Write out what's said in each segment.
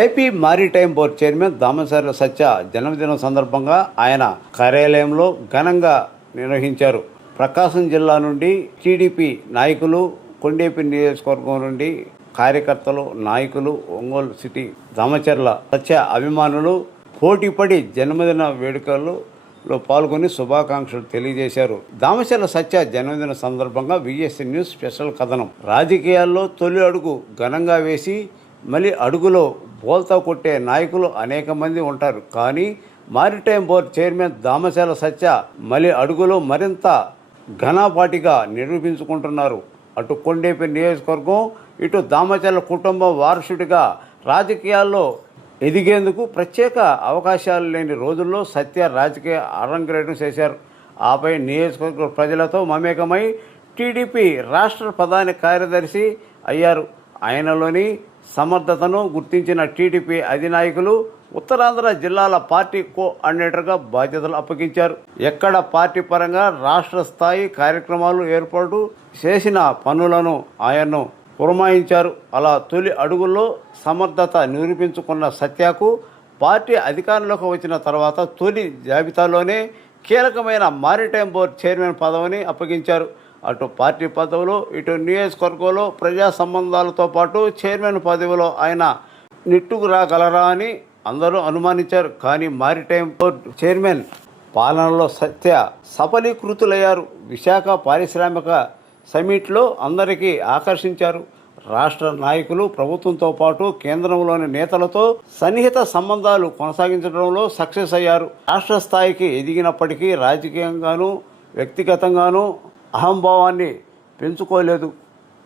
AP maritime board chairman Damacharla Satya జన్మదినం సందర్భంగా ఆయన కార్యాలయంలో ఘనంగా నిర్వహించారు. ప్రకాశం జిల్లా నుండి టీడీపీ నాయకులు, కొండేపి నియోజకవర్గం నుండి కార్యకర్తలు, నాయకులు, ఒంగోలు సిటీ దామచర్ల సత్య అభిమానులు పోటీపడి జన్మదిన వేడుకల్లో పాల్గొని శుభాకాంక్షలు తెలియజేశారు. దామచర్ల సత్య జన్మదిన సందర్భంగా విఎస్సి న్యూస్ స్పెషల్ కథనం. రాజకీయాల్లో తొలి అడుగు ఘనంగా వేసి మళ్ళీ అడుగులో బోల్తా కొట్టే నాయకులు అనేక మంది ఉంటారు. కానీ మారిటైమ్ బోర్డు చైర్మన్ దామచర్ల సత్య మళ్ళీ అడుగులో మరింత ఘనపాటిగా నిరూపించుకుంటున్నారు. అటు కొండేపి నియోజకవర్గం, ఇటు దామచర్ల కుటుంబ వారసుడిగా రాజకీయాల్లో ఎదిగేందుకు ప్రత్యేక అవకాశాలు లేని రోజుల్లో సత్య రాజకీయ అరంగేట్రం చేశారు. ఆపై నియోజకవర్గ ప్రజలతో మమేకమై టీడీపీ రాష్ట్ర ప్రధాన కార్యదర్శి అయ్యారు. ఆయనలోని సమర్థతను గుర్తించిన టీడీపీ అధినాయకులు ఉత్తరాంధ్ర జిల్లాల పార్టీ కోఆర్డినేటర్గా బాధ్యతలు అప్పగించారు. ఎక్కడ పార్టీ పరంగా రాష్ట్ర స్థాయి కార్యక్రమాలు ఏర్పాటు చేసిన పనులను ఆయన్ను పురమాయించారు. అలా తొలి అడుగుల్లో సమర్థత నిరూపించుకున్న సత్యకు పార్టీ అధికారంలోకి వచ్చిన తర్వాత తొలి జాబితాలోనే కీలకమైన మారిటైమ్ బోర్డు చైర్మన్ పదవిని అప్పగించారు. అటు పార్టీ పదవులు, ఇటు నియోజకవర్గంలో ప్రజా సంబంధాలతో పాటు చైర్మన్ పదవిలో ఆయన నిట్టుకు రాగలరా అని అందరూ అనుమానించారు. కానీ మారిటైమ్ బోర్డు చైర్మన్ పాలనలో సత్య సఫలీకృతులయ్యారు. విశాఖ పారిశ్రామిక సమిట్లో అందరికీ ఆకర్షించారు. రాష్ట్ర నాయకులు, ప్రభుత్వంతో పాటు కేంద్రంలోని నేతలతో సన్నిహిత సంబంధాలు కొనసాగించడంలో సక్సెస్ అయ్యారు. రాష్ట్ర స్థాయికి ఎదిగినప్పటికీ రాజకీయంగానూ వ్యక్తిగతంగానూ అహంభావాన్ని పెంచుకోలేదు.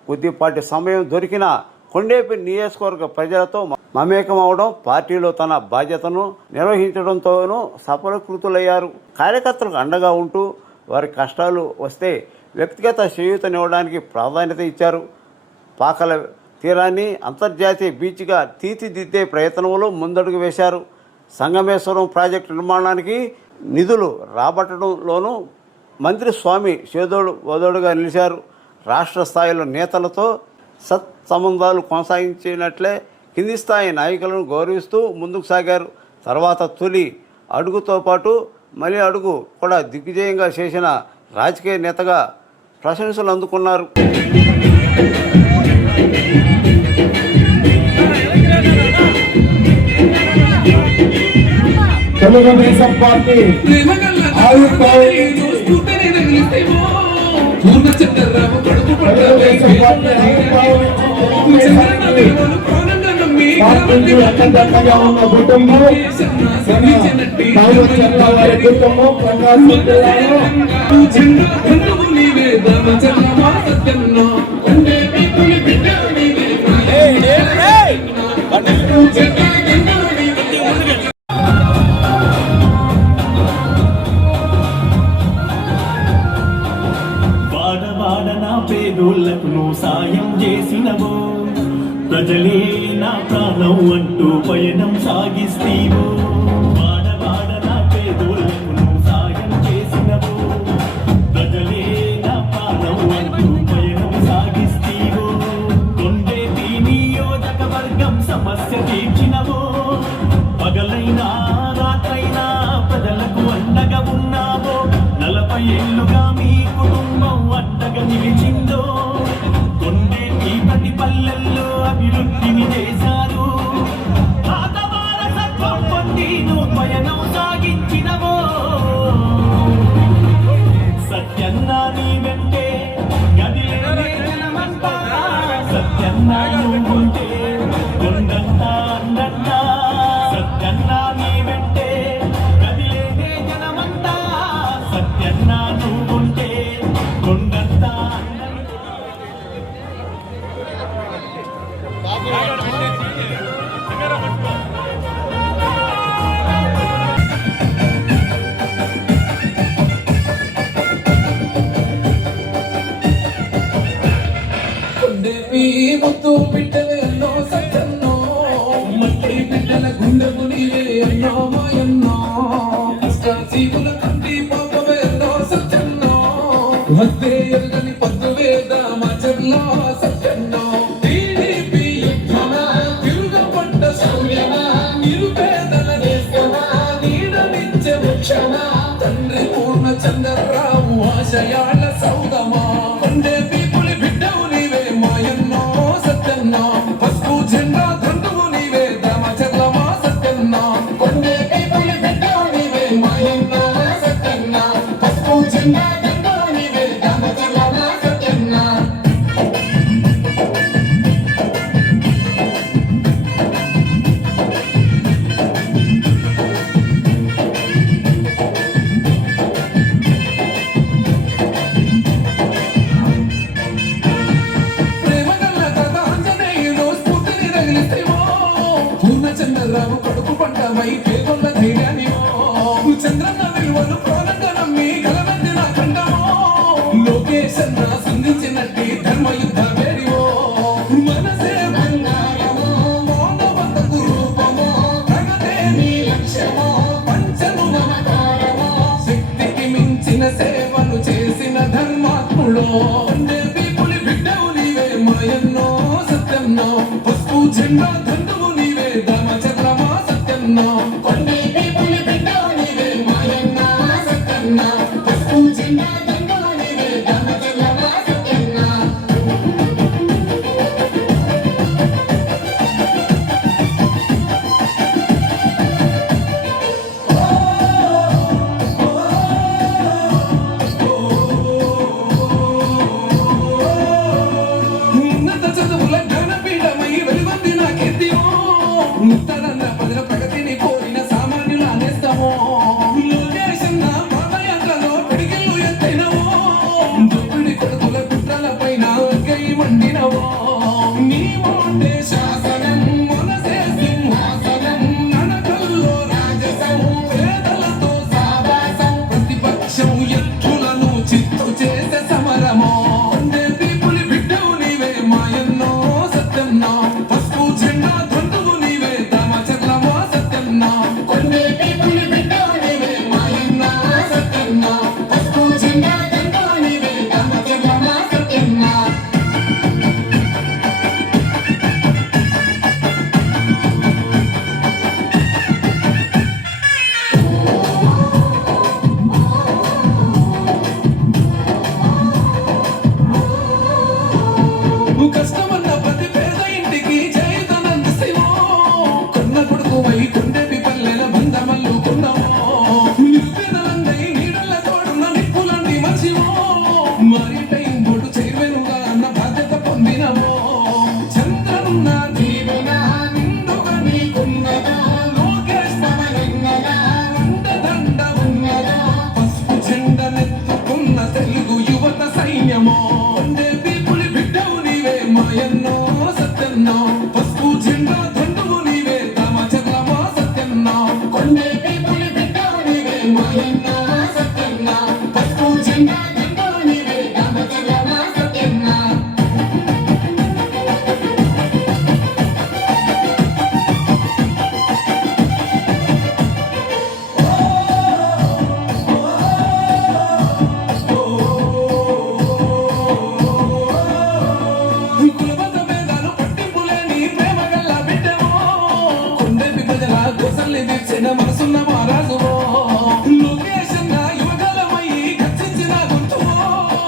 కొద్దిపాటి సమయం దొరికిన కొండేపి నియోజకవర్గ ప్రజలతో మమేకం అవడం, పార్టీలో తన బాధ్యతను నిర్వహించడంతోనూ సఫలీకృతులయ్యారు. కార్యకర్తలకు అండగా ఉంటూ వారి కష్టాలు వస్తే వ్యక్తిగత చేయూతనివ్వడానికి ప్రాధాన్యత ఇచ్చారు. పాకల తీరాన్ని అంతర్జాతీయ బీచ్గా తీర్చిదిద్దే ప్రయత్నంలో ముందడుగు వేశారు. సంగమేశ్వరం ప్రాజెక్టు నిర్మాణానికి నిధులు రాబట్టడంలోనూ మంత్రి స్వామి చేదోడుగా నిలిచారు. రాష్ట్ర స్థాయిలో నేతలతో సత్సంబంధాలు కొనసాగించినట్లే కింది స్థాయి నాయకులను గౌరవిస్తూ ముందుకు సాగారు. తర్వాత తొలి అడుగుతో పాటు మళ్ళీ అడుగు కూడా దిగ్విజయంగా చేసిన రాజకీయ నేతగా ప్రశంసలు అందుకున్నారు. తెలుగుదేశం పార్టీ అండదండగా ఉన్న కుటుంబం వారి కుటుంబం ప్రకాశం పేదోళ్లకు నువ్వు సాయం చేసినవో, ప్రజలే నా ప్రాణం అంటూ పయనం సాగిస్తీవో. వాడవాడ నా పేదోళ్లకు నువ్వు సాయం చేసినవో, ప్రజలే నా ప్రాణం అంటూ పయనం సాగిస్తీవో. కొండేపి నియోజకవర్గం సమస్య తీర్చినవో, పగలైనా రాత్రైనా ప్రజలకు అండగా ఉన్నావో. 40 ఏళ్లుగా మీ కుటుంబం అండగా నిలిచిందో. కొండేపి ప్రతి పల్లెల్లో అభివృద్ధిని చేశారు. వారసత్వం పొంది నువ్వు పయనం సాగించినవో. సత్యన్నా నీ వెంటే గదిలే జనమంతా, సత్యన్నా నువ్వుంటే కొండంతా అందంతా. సత్యన్నా నీ వెంటే గదిలే జనమంతా, సత్యన్నా నువ్వుంటే కొండంతా ముత్తు బిడ్డలే ఎన్నో సత్యన్నో, మట్టి బిడ్డల గుండెకు నీవే ఎన్నో మాయన్నో. అష్టాచీకుల కంటి పాపవే ఎన్నో సత్యన్నో, వద్దే ఎరగని పద్దు వేద మచర్లో సత్యన్నో. టీడీపీ యుద్ధమ తిరుగబడ్డ శౌర్య జెండా దండము నీవే దామచర్లమా సత్యన్న కొండేపి పులి బిడ్డవు నీవే మాయన్న సత్యన్న పసుపు జెండా దండవు నీవే దామచర్లమా సత్యన్న ఉన్నత చదువుల జ్ఞానపీఠమై వెలువొందిన కీర్తియో ముత్తరన్న ప్రజల ప్రగతిని కోరిన సామాన్యుల అనేస్తమో లోకేశన్న పాదయాత్రలో పిడికిళ్ళు ఎత్తైనవో దొప్పిడి కొడుకుల కుట్రల పైన గై మండినవో నీవు ఉండే శాసనం మనసే సింహాసనం నడకల్లో రాజసం పేదలతో సావాసం ప్రతిపక్షం ఎత్తులను చిత్తు చేసే సమరమో కొండేపి పులి బిడ్డవు నీవే మాయన్నో సత్యన్న పసుపు జెండా దండువు నీవే దామచర్లమో సత్యన్న కొండేపి పులి బిడ్డవు నీవే మాయన్న సత్యన్న పసుపు జెండా దండవు నీవే దామచర్లమా సత్యన్న నువ్వు కష్టమన్న ప్రతి పేద ఇంటికి చేయుతనందిస్తేవో కొన్న కొడుకువై కొండేపి పల్లెల బంధమల్లుకున్నావో నిరుపేదలందై నీడల తోడున్న నిప్పులంటి మర్చివో మరి టైం బోర్డు చైర్మన్గా అన్న బాధ్యత పొందినవో చంద్రన్న దీవెన నిండుగా నీకున్నదా లోకేష్ సమయున్నదా అండదండ ఉన్నదా పసుపు జెండనెత్తుకున్న తెలుగు యువత సైన్యమో కొండేపి పులి బిడ్డవు నీవే మాయన్నో సత్యన్న పసుపు జెండా దండువు నీవే దామచర్లమా సత్యన్న కొండేపి పులి బిడ్డవు నీవే మాయన్న సత్యన్న పసుపు జెండా దండవు నీవే దామచర్లమా సత్యన్న కులమత భేదాలు పట్టింపులేని ప్రేమ గల్ల బిడ్డవో కొండేపి ప్రజల గోసల్ని తీర్చిన మనసున్న మహారాజువో లోకేశన్న యువకాలమై గర్జించిన గుర్తువో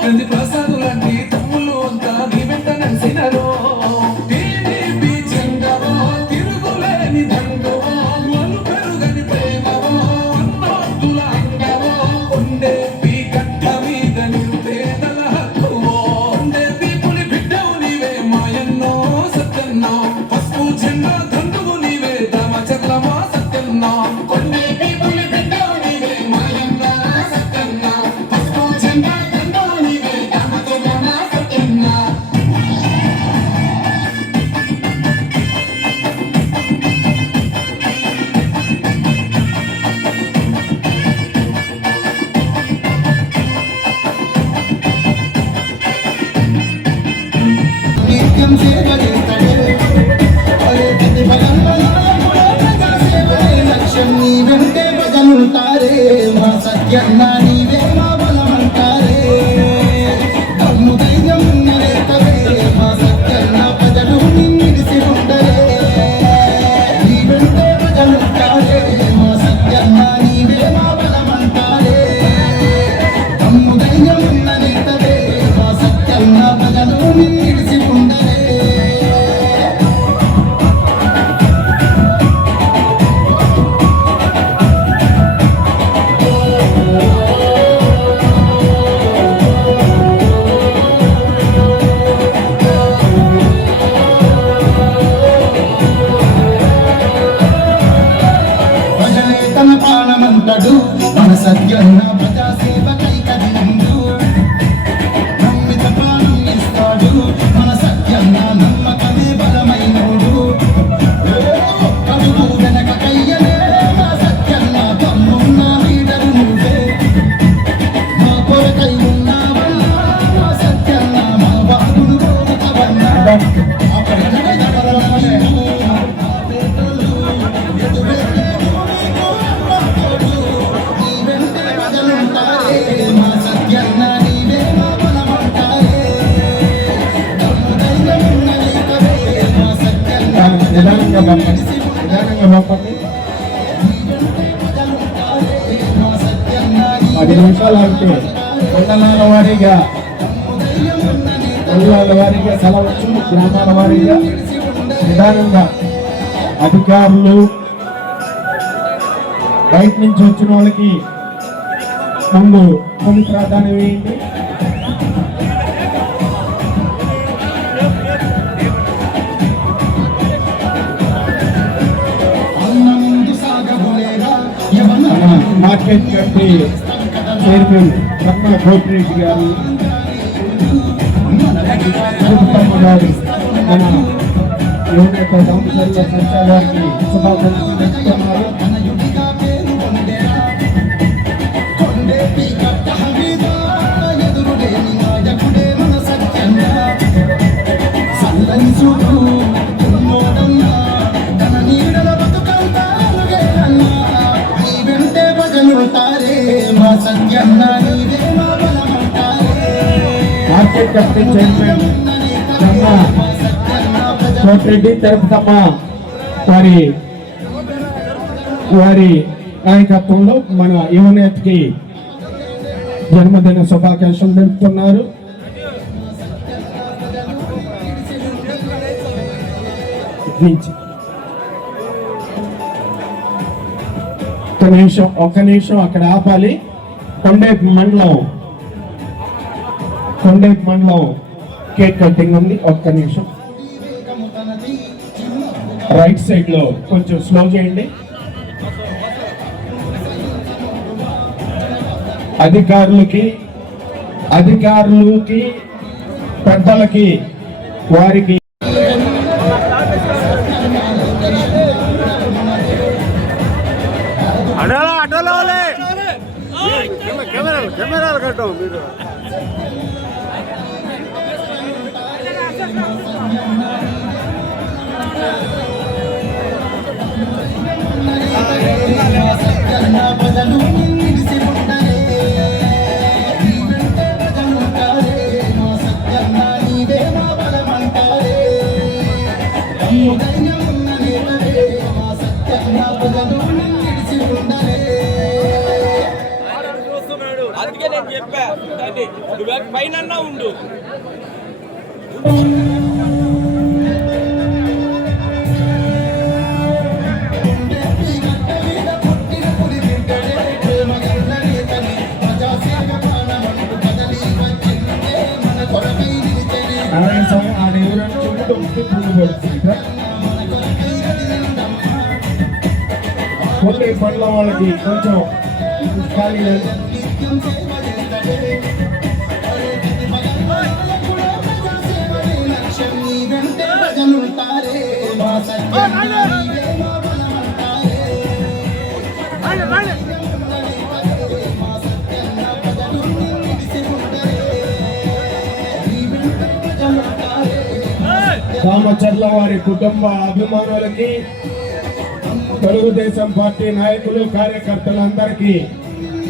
ప్రతి ప్రసాదు లాంటి తమ్ముళ్ళు అంతా నీ వెంట నడిచినరో టీడీపీ జెండవో తిరుగులేని దండవో వలు పెరుగని ప్రేమవో అన్నోతుల అండవో కొండేపి గడ్డ మీద నిరుపేదల హక్కువో కొండేపి పులి బిడ్డవు నీవే మాయన్నో సత్యన్న పసుపు జెండా దండువు నీవే దామచర్లమా సత్యన్న కొండేపి పులి బిడ్డవు నీవే మాయన్న సత్యన్న పసుపు జెండా దండవు నీవే దామచర్లమా సత్యన్న నిత్యం సేవలింతడే ప్రతి ప్రజా సేవలే లక్ష్యం నీ వెంటే ప్రజలుంటారే మా సత్యన్న నీవే మా బలమంటారే దమ్ము ధైర్యం ఉన్నలేకవే మా సత్యన్న ప్రజలు నిన్నిడిసి ఉండరే నీ వెంటే ప్రజలుంటారే మా సత్యన్న నీవే మా బలమంటారే దమ్ము ధైర్యం ఉన్నలేకవే మా సత్యన్న ప్రజలు నిన్నిడిసి ఉండరే ప్రజలే తన ప్రాణమంతడు మన సత్యన్న ప్రజాసేవకై కదిలిండు నమ్మిత ప్రాణం ఇస్తాడు మన సత్యన్న నమ్మకమే బలమైనోడు కడుగు వెనక కయ్యనే మా సత్యన్న తమ్మున్న వీడరు నువ్వే మా కొరకై ఉన్నావన్నా మా సత్యన్న మా బాగును కోరుతవన్నా నీ వెంటే ప్రజలుంటారు మండలానికి మండలాల వారీగా సెలవచ్చు, గ్రామాల వారీగా నిదానంగా అధికారులు బయట నుంచి వచ్చిన వాళ్ళకి ముందు కొన్ని ప్రాధాన్యం వేయండి. మన మార్కెట్ కమిటీ చైర్మన్ కన్నా గోపిరెడ్డి గారు, తిరుపతమ్మ గారు, మన యువనేత దామచర్ల సత్య గారికి శుభాకాంక్షలు తెలుపుతున్నారు. మార్కెట్ కమిటీ చైర్మన్ కన్నా కోటిరెడ్డి తిరుపతమ్మ వారి నాయకత్వంలో మన యువనేతకి జన్మదిన శుభాకాంక్షలు తెలుపుతున్నారు. ఒక్క నిమిషం అక్కడ ఆపాలి. కొండేపు మండలం కేక్ కటింగ్ ఉంది. ఒక్క నిమిషం రైట్ సైడ్ లో కొంచెం స్లో చేయండి. అధికారులకి పెద్దలకి వారికి కెమెరాలు కట్టం మీరు అందుకే నేను చెప్పా పైన ఉండు. నారాయణ స్వామి ఆ దేవుని చుట్టూ కొన్ని పనుల వాళ్ళకి కొంచెం ఖాళీ దామచర్ల వారి కుటుంబ అభిమానులకి, తెలుగుదేశం పార్టీ నాయకులు, కార్యకర్తలందరికీ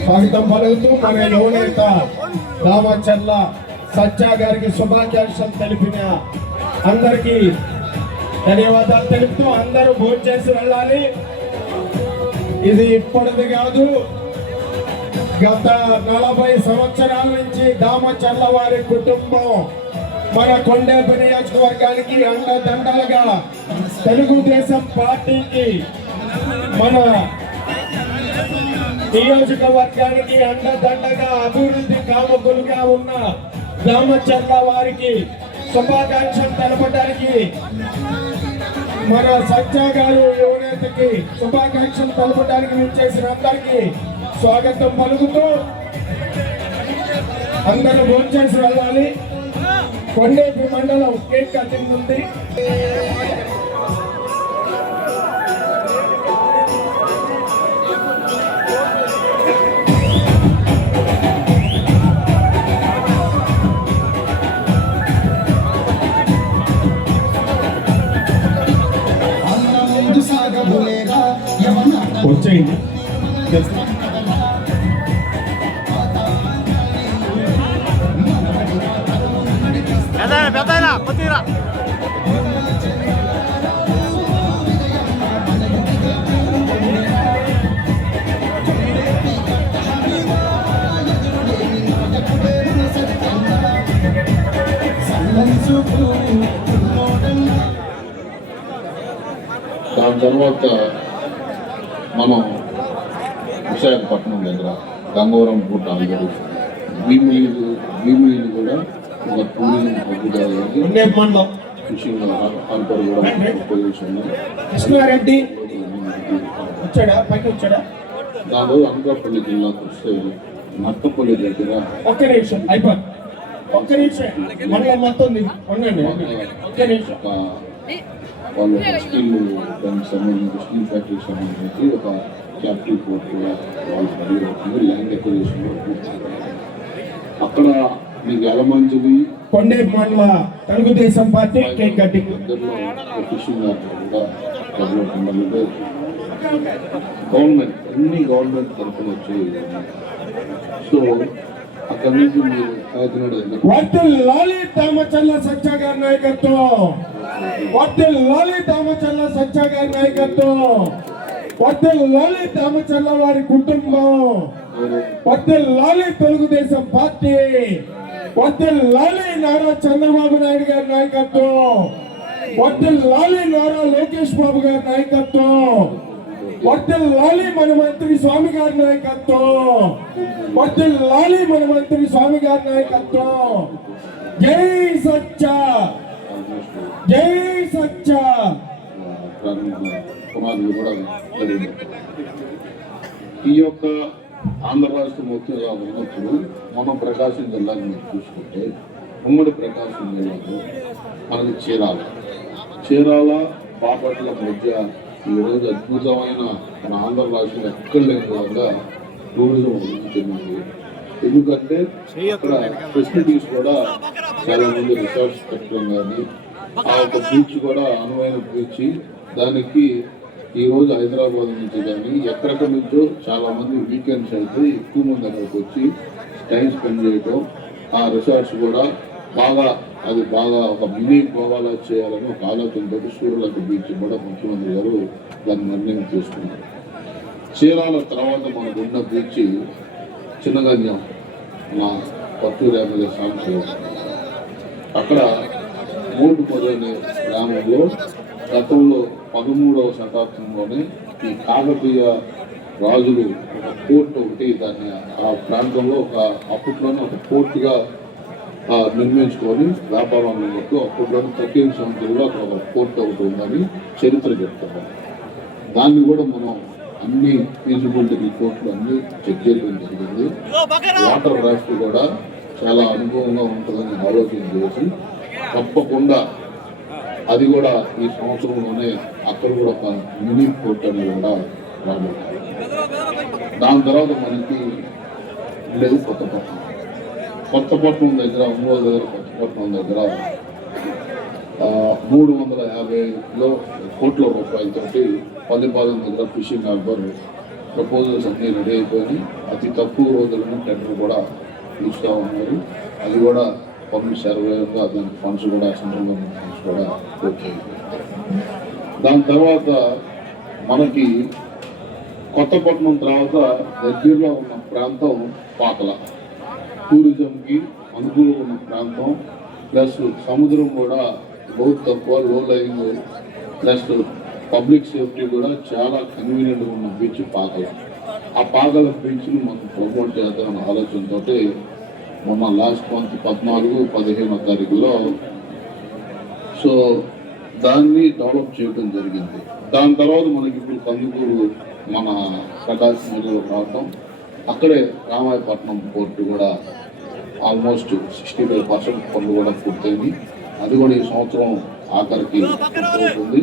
స్వాగతం పలుకుతూ మన యువనేత దామచర్ల సత్య గారికి శుభాకాంక్షలు తెలిపిన అందరికీ ధన్యవాదాలు తెలుపుతూ అందరూ భోజనం చేసి వెళ్ళాలి. ఇది ఇప్పటిది కాదు, గత 40 సంవత్సరాల నుంచి దామచర్ల వారి కుటుంబం మన కొండేపు నియోజకవర్గానికి అండదండలుగా, తెలుగుదేశం పార్టీకి మన నియోజకవర్గానికి అండదండగా, అభివృద్ధి కాముకులుగా ఉన్న దామచర్ల వారికి శుభాకాంక్షలు తెలపడానికి, మన సత్య గారు యువనేతకి శుభాకాంక్షలు తెలపడానికి విచ్చేసిన అందరికీ స్వాగతం పలుకుతూ అందరూ భోజనం చేసి వెళ్ళాలి. కొండేపు మండలం కేక్ కటింగ్ ఉంది. వచ్చేయండి. పెద్దయినా కొద్దిగా దాని తర్వాత మనం విశాఖపట్నం దగ్గర గంగవరం పూట ఆల్రెడీ భీమిలీలు కూడా ఒక టూరిజం హబ్గా ఉండే మండలం ఫిషింగ్ హార్బర్ కూడా పొజిషన్ కృష్ణారెడ్డి వచ్చాడా పైకి వచ్చాడా. దానిలో అనకాపల్లి జిల్లాకు వస్తే నట్టపల్లి దగ్గర ఒక్క నిమిషం అయిపోయి ఒక్క నిమిషం మండలం మొత్తం ఉంది ఉండండి ఒక్క నిమిషం. ఒక వాళ్ళు స్టీల్ దానికి సంబంధించి స్టీల్ ఫ్యాక్టరీకి సంబంధించి ఒక క్యాపిటల్ పోర్ట్ కూడా వాళ్ళు రెడీ అవుతుంది. ల్యాండ్ ఎక్విజిషన్ కూడా పూర్తి. అక్కడ మీకు ఎలమంచిది కొండేపు మండల తెలుగుదేశం పార్టీ కేక్ కటింగ్ దగ్గరలో ఫిషింగ్ కూడా డెవలప్మెంట్ అంటే గవర్నమెంట్ అన్ని గవర్నమెంట్ తరఫున వచ్చి సో అక్కడ నుంచి మీరు కాకినాడ దగ్గర వర్తిల్ లాలి దామచల్ల సత్య గారి నాయకత్వం, వర్తిల్ లాలి దామచల్ల సత్య గారి నాయకత్వం, వర్తిల్ లాలి దామచల్ల వారి కుటుంబం, వర్తిల్ లాలి తెలుగుదేశం పార్టీ, వర్తిల్ లాలి నారా చంద్రబాబు నాయుడు గారి నాయకత్వం, వర్తిల్ లాలి నారా లోకేష్ బాబు గారి నాయకత్వం, వర్తిల్ లాలి మన మంత్రి స్వామి గారి నాయకత్వం, వర్తిల్ లాలి మన మంత్రి స్వామి గారి నాయకత్వం. జై సత్య, జై సత్య. పునాదులు కూడా జరిగింది. ఈ యొక్క ఆంధ్ర రాష్ట్రం మొత్తంగా ఉన్నప్పుడు మనం ప్రకాశం జిల్లాని మీరు చూసుకుంటే ఉమ్మడి ప్రకాశం జిల్లాలో మనకి చీరాల బాపట్ల మధ్య ఈరోజు అద్భుతమైన మన ఆంధ్ర రాష్ట్రం ఎక్కడ లేని విధంగా టూరిజం అభివృద్ధి చెందింది. ఎందుకంటే అక్కడ ఫెసిలిటీస్ కూడా చాలా మంది రిసార్ట్స్ పెట్టడం కానీ ఆ ఒక బీచ్ కూడా అనువైన బీచ్. దానికి ఈరోజు హైదరాబాద్ నుంచి కానీ ఎక్కడెక్కడి నుంచో చాలా మంది వీకెండ్స్ అయితే ఎక్కువ మంది అక్కడికి వచ్చి టైం స్పెండ్ చేయడం, ఆ రిసార్ట్స్ కూడా బాగా ఒక మినీ గోవాలా చేయాలని ఒక ఆలోచనతో సూర్యలత బీచ్ కూడా ముఖ్యమంత్రి గారు దాన్ని నిర్ణయం తీసుకున్నారు. చీరాల తర్వాత మనకు ఉన్న బీచ్ చిన్నగంజం, మా పత్తూరు ఎమ్మెల్యే సాంసరావు. అక్కడ మోటుపల్లి అనే గ్రామంలో గతంలో 13వ శతాబ్దంలోనే ఈ కాకతీయ రాజులు ఒక పోర్ట్ ఒకటి దాన్ని ఆ ప్రాంతంలో అప్పట్లోనే ఒక పోర్టుగా నిర్మించుకొని వ్యాపారం బట్టి అప్పట్లోనే 13th centuryలో అక్కడ ఒక పోర్ట్ ఒకటి ఉందని చరిత్ర చెప్తారు. దాన్ని కూడా మనం అన్ని ఫీజిబిలిటీ రిపోర్ట్లు అన్ని చెక్ చేయడం జరిగింది. వాటర్ రాఫ్ట్ కూడా చాలా అనుభవంగా ఉంటుందని ఆలోచన చేసి తప్పకుండా అది కూడా ఈ సంవత్సరంలోనే అక్కడ కూడా ఒక మినీ పోర్ట్ అనేది కూడా రాబోతుంది. దాని తర్వాత మనకి లేదు కొత్తపట్నం దగ్గర ఒంగోలు దగ్గర కొత్తపట్నం దగ్గర 350 కోట్ల రూపాయలతోటి పల్లిపాలెం దగ్గర ఫిషింగ్ హార్బర్ ప్రపోజల్స్ అన్నీ రెడీ అయిపోయి అతి తక్కువ రోజులను టెండర్ కూడా ఇస్తూ ఉన్నారు. అది కూడా పబ్లిక్ సర్వేగా దానికి ఫండ్స్ కూడా సెంట్రల్ గవర్నమెంట్ ఫండ్స్ కూడా ఓకే. దాని తర్వాత మనకి కొత్తపట్నం తర్వాత దగ్గరలో ఉన్న ప్రాంతం పాతల, టూరిజంకి అనుకూలంగా ఉన్న ప్రాంతం, ప్లస్ సముద్రం కూడా బహుత్ తక్కువ, లో లైంగ్, ప్లస్ పబ్లిక్ సేఫ్టీ కూడా చాలా కన్వీనియంట్గా ఉన్న బీచ్ పాకల. ఆ పాకల బీచ్ని మనం ప్రమోట్ చేద్దామన్న ఆలోచనతో మొన్న లాస్ట్ మంత్ 14-15వ తారీఖులో సో దాన్ని డెవలప్ చేయడం జరిగింది. దాని తర్వాత మనకి ఇప్పుడు కందుకూరు మన ప్రకాశం జిల్లాలో రావటం, అక్కడే రామాయపట్నం పోర్టు కూడా ఆల్మోస్ట్ 65% పనులు కూడా పూర్తయింది. అది కూడా ఈ సంవత్సరం ఆఖరికి అవుతుంది.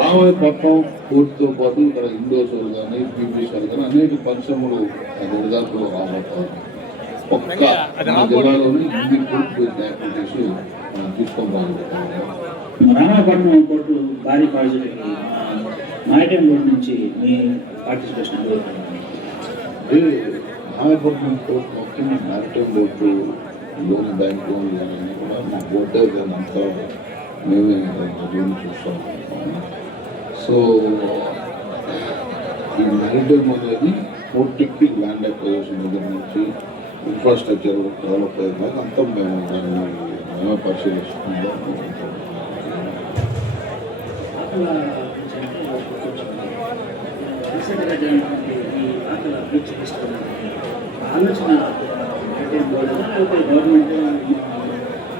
రామాయపట్నం పోర్టుతో పాటు ఇక్కడ ఇండోసార్ కానీ బీబీసార్ కానీ అనేక పరిశ్రమలు గుజరాత్లో రాబోతాయి. ఒక్క మన జిల్లాలోని ఇన్ని పోర్టు యాక్టివిటీస్ మనం తీసుకొని రాబోతాం. రామాయపట్నం పోర్టు భారీ ప్రాజెక్ట్ మారిటైమ్ బోర్డు నుంచి మీ పార్టిసిపేషన్ రామాయపట్నం పోర్టు ముఖ్యంగా maritime board loan bank loan కానీ కూడా మా బోర్డే అంతా మేమే లోన్ చూస్తాం. సో ఈ మారిటైమ్ అనేది పోర్టుకి ల్యాండ్ అక్విజిషన్ దగ్గర నుంచి ఇన్ఫ్రాస్ట్రక్చర్ డెవలప్ అయ్యేదాకా అంతా మేమే పరిశీలిస్తున్నాం. కొత్తగా జరిగినటువంటి ఈ ఆకల బీచ్ ఫెస్టివల్ ఆలోచన మైటైన్ బోర్డు లేకపోతే గవర్నమెంట్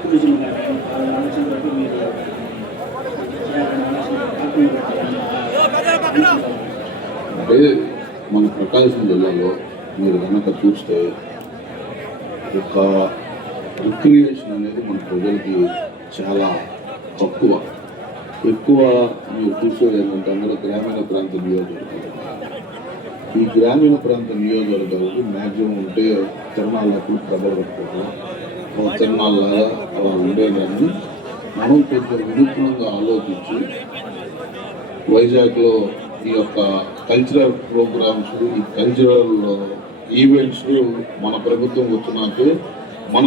టూరిజం కానీ వాళ్ళ ఆలోచన బట్టి మీరు చేయాలని ఆలోచన అంటే మన ప్రకాశం జిల్లాలో మీరు కనుక చూస్తే ఒక రిక్రియేషన్ అనేది మన ప్రజలకి చాలా తక్కువ. ఎక్కువ మీరు చూసేది ఏంటంటే అందరూ గ్రామీణ ప్రాంత నియోజకవర్గాలు. ఈ గ్రామీణ ప్రాంత నియోజకవర్గాలకి మ్యాక్సిమం ఉంటే తిరణాలకు ప్రజలు పెట్టుకోవడం తిరణాలలాగా అలా ఉండేదాన్ని మనం కొంచెం వినూత్నంగా ఆలోచించి వైజాగ్లో ఈ యొక్క కల్చరల్ ప్రోగ్రామ్స్, ఈ కల్చరల్ ఈవెంట్స్ మన ప్రభుత్వం వచ్చినాకే మన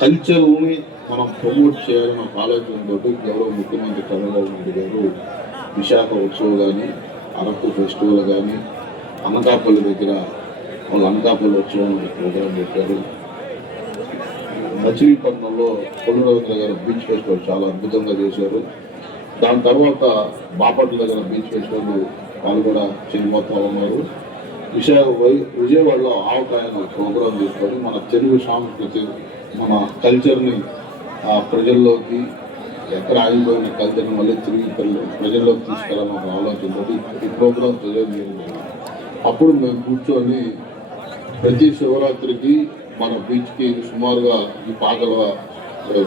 కల్చర్ని మనం ప్రమోట్ చేయాలన్న ఒక ఆలోచనతో గౌరవ ముఖ్యమంత్రి చంద్రబాబు నాయుడు గారు విశాఖ ఉత్సవం కానీ, అరకు ఫెస్టివల్ కానీ, అనకాపల్లి దగ్గర వాళ్ళు అనకాపల్లి ఉత్సవం ప్రోగ్రాం పెట్టారు. మచిలీపట్నంలో కొల్లురవీంద్ర గారు బీచ్ ఫెస్టివల్ చాలా అద్భుతంగా చేశారు. దాని తర్వాత బాపట్ల దగ్గర బీచ్ ఫెస్టివల్ వాళ్ళు కూడా చెల్లిపోతా ఉన్నారు. విజయవాడలో ఆవకాయన ప్రోగ్రాం తీసుకొని మన తెలుగు సాంస్కృతి, మన కల్చర్ని ప్రజల్లోకి, ఎక్కడ ఆగిపోయిన కల్చర్ని మళ్ళీ తిరిగి ప్రజల్లోకి తీసుకెళ్ళాలని ఒక ఆలోచనతో ఈ ప్రోగ్రాం జరిగింది. అప్పుడు మేము కూర్చొని ప్రతి శివరాత్రికి మన బీచ్కి సుమారుగా ఈ పాకల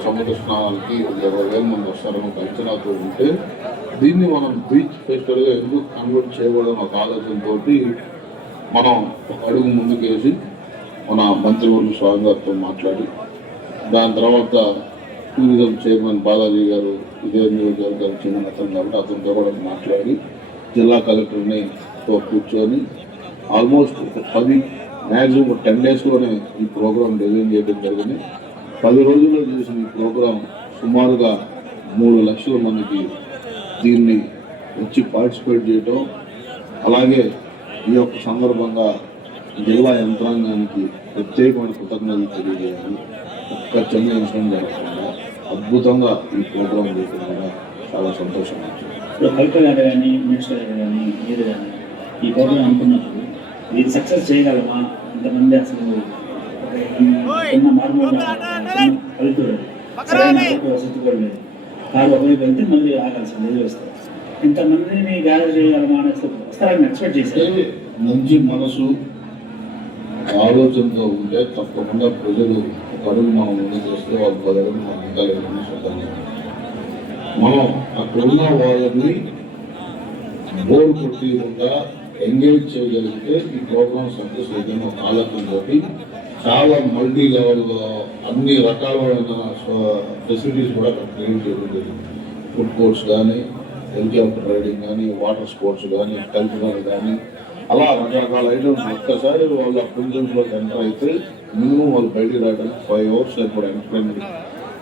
సముద్ర స్నానానికి 20,000 మంది వస్తారని ఒక అంచనాతో ఉంటే దీన్ని మనం బీచ్ ఫెస్టివల్గా ఎందుకు కన్వర్ట్ చేయకూడదని ఒక ఆలోచనతో మనం ఒక అడుగు ముందుకేసి మన మంత్రివర్గ స్వామి గారితో మాట్లాడి, దాని తర్వాత టూరిజం చైర్మన్ బాలాజీ గారు ఇదే నియోజకవర్గానికి చెందిన అతను కాబట్టి అతనితో కూడా మాట్లాడి జిల్లా కలెక్టర్ని తో కూర్చొని ఆల్మోస్ట్ ఒక 10 మ్యాక్సిమం 10 డేస్లోనే ఈ ప్రోగ్రాం డిజైన్ చేయడం జరిగింది. 10 రోజుల్లో చేసిన ఈ ప్రోగ్రాం సుమారుగా 3 లక్షల మందికి దీన్ని వచ్చి పార్టిసిపేట్ చేయటం, అలాగే ఈ యొక్క సందర్భంగా జిల్లా యంత్రాంగానికి ప్రత్యేకమైన కృతజ్ఞతలు తెలియజేయాలి. ఒక్క చిన్న విషయం జరగకుండా అద్భుతంగా ఈ ప్రోగ్రాం చేయకుండా చాలా సంతోషంగా వచ్చింది. కలెక్టర్ గారు కానీ, మినిస్టర్ గారు కానీ, మీరు కానీ ఈ ప్రోగ్రాం అనుకున్నప్పుడు ఇది సక్సెస్ చేయగలమా? ఇంతమంది అసలు చిన్న మారుమూల పల్లెటూరు సరైన వసతి కూడా లేదు, కారు ఒకవైపు వెళ్తే మళ్ళీ ఆగాల్సింది ఎదురు వస్తారు. ఇంతమందిని గ్యాదర్ చేయగలమా అని వస్తారని ఎక్స్పెక్ట్ చేశారు. మంచి మనసు ఆలోచనతో ఉంటే తప్పకుండా ప్రజలు ఒక అడుగు మనం ముందు చేస్తే వాళ్ళు 10 అడుగులు మనం ఇంకా లేదని చూద్దాం. మనం అక్కడున్న వాళ్ళని బోర్ కొట్టకుండా ఎంగేజ్ చేయగలిగితే ఈ ప్రోగ్రామ్ సక్సెస్ ఏదైనా ఒక ఆలోచనతో చాలా మల్టీ లెవెల్లో అన్ని రకాలైన ఫెసిలిటీస్ కూడా అక్కడ క్రియేట్ చేయడం జరిగింది. ఫుడ్ కోర్ట్స్ కానీ, హెలికాప్టర్ రైడింగ్ కానీ, వాటర్ స్పోర్ట్స్ కానీ, కల్చరల్ కానీ, అలా రకరకాల ఐటమ్స్. ఒక్కసారి వాళ్ళ ప్రిన్సిపల్స్లోకి ఎంటర్ అయితే మినిమం వాళ్ళు బయటికి రావడానికి 5 hours కూడా ఎంటర్టైన్మెంట్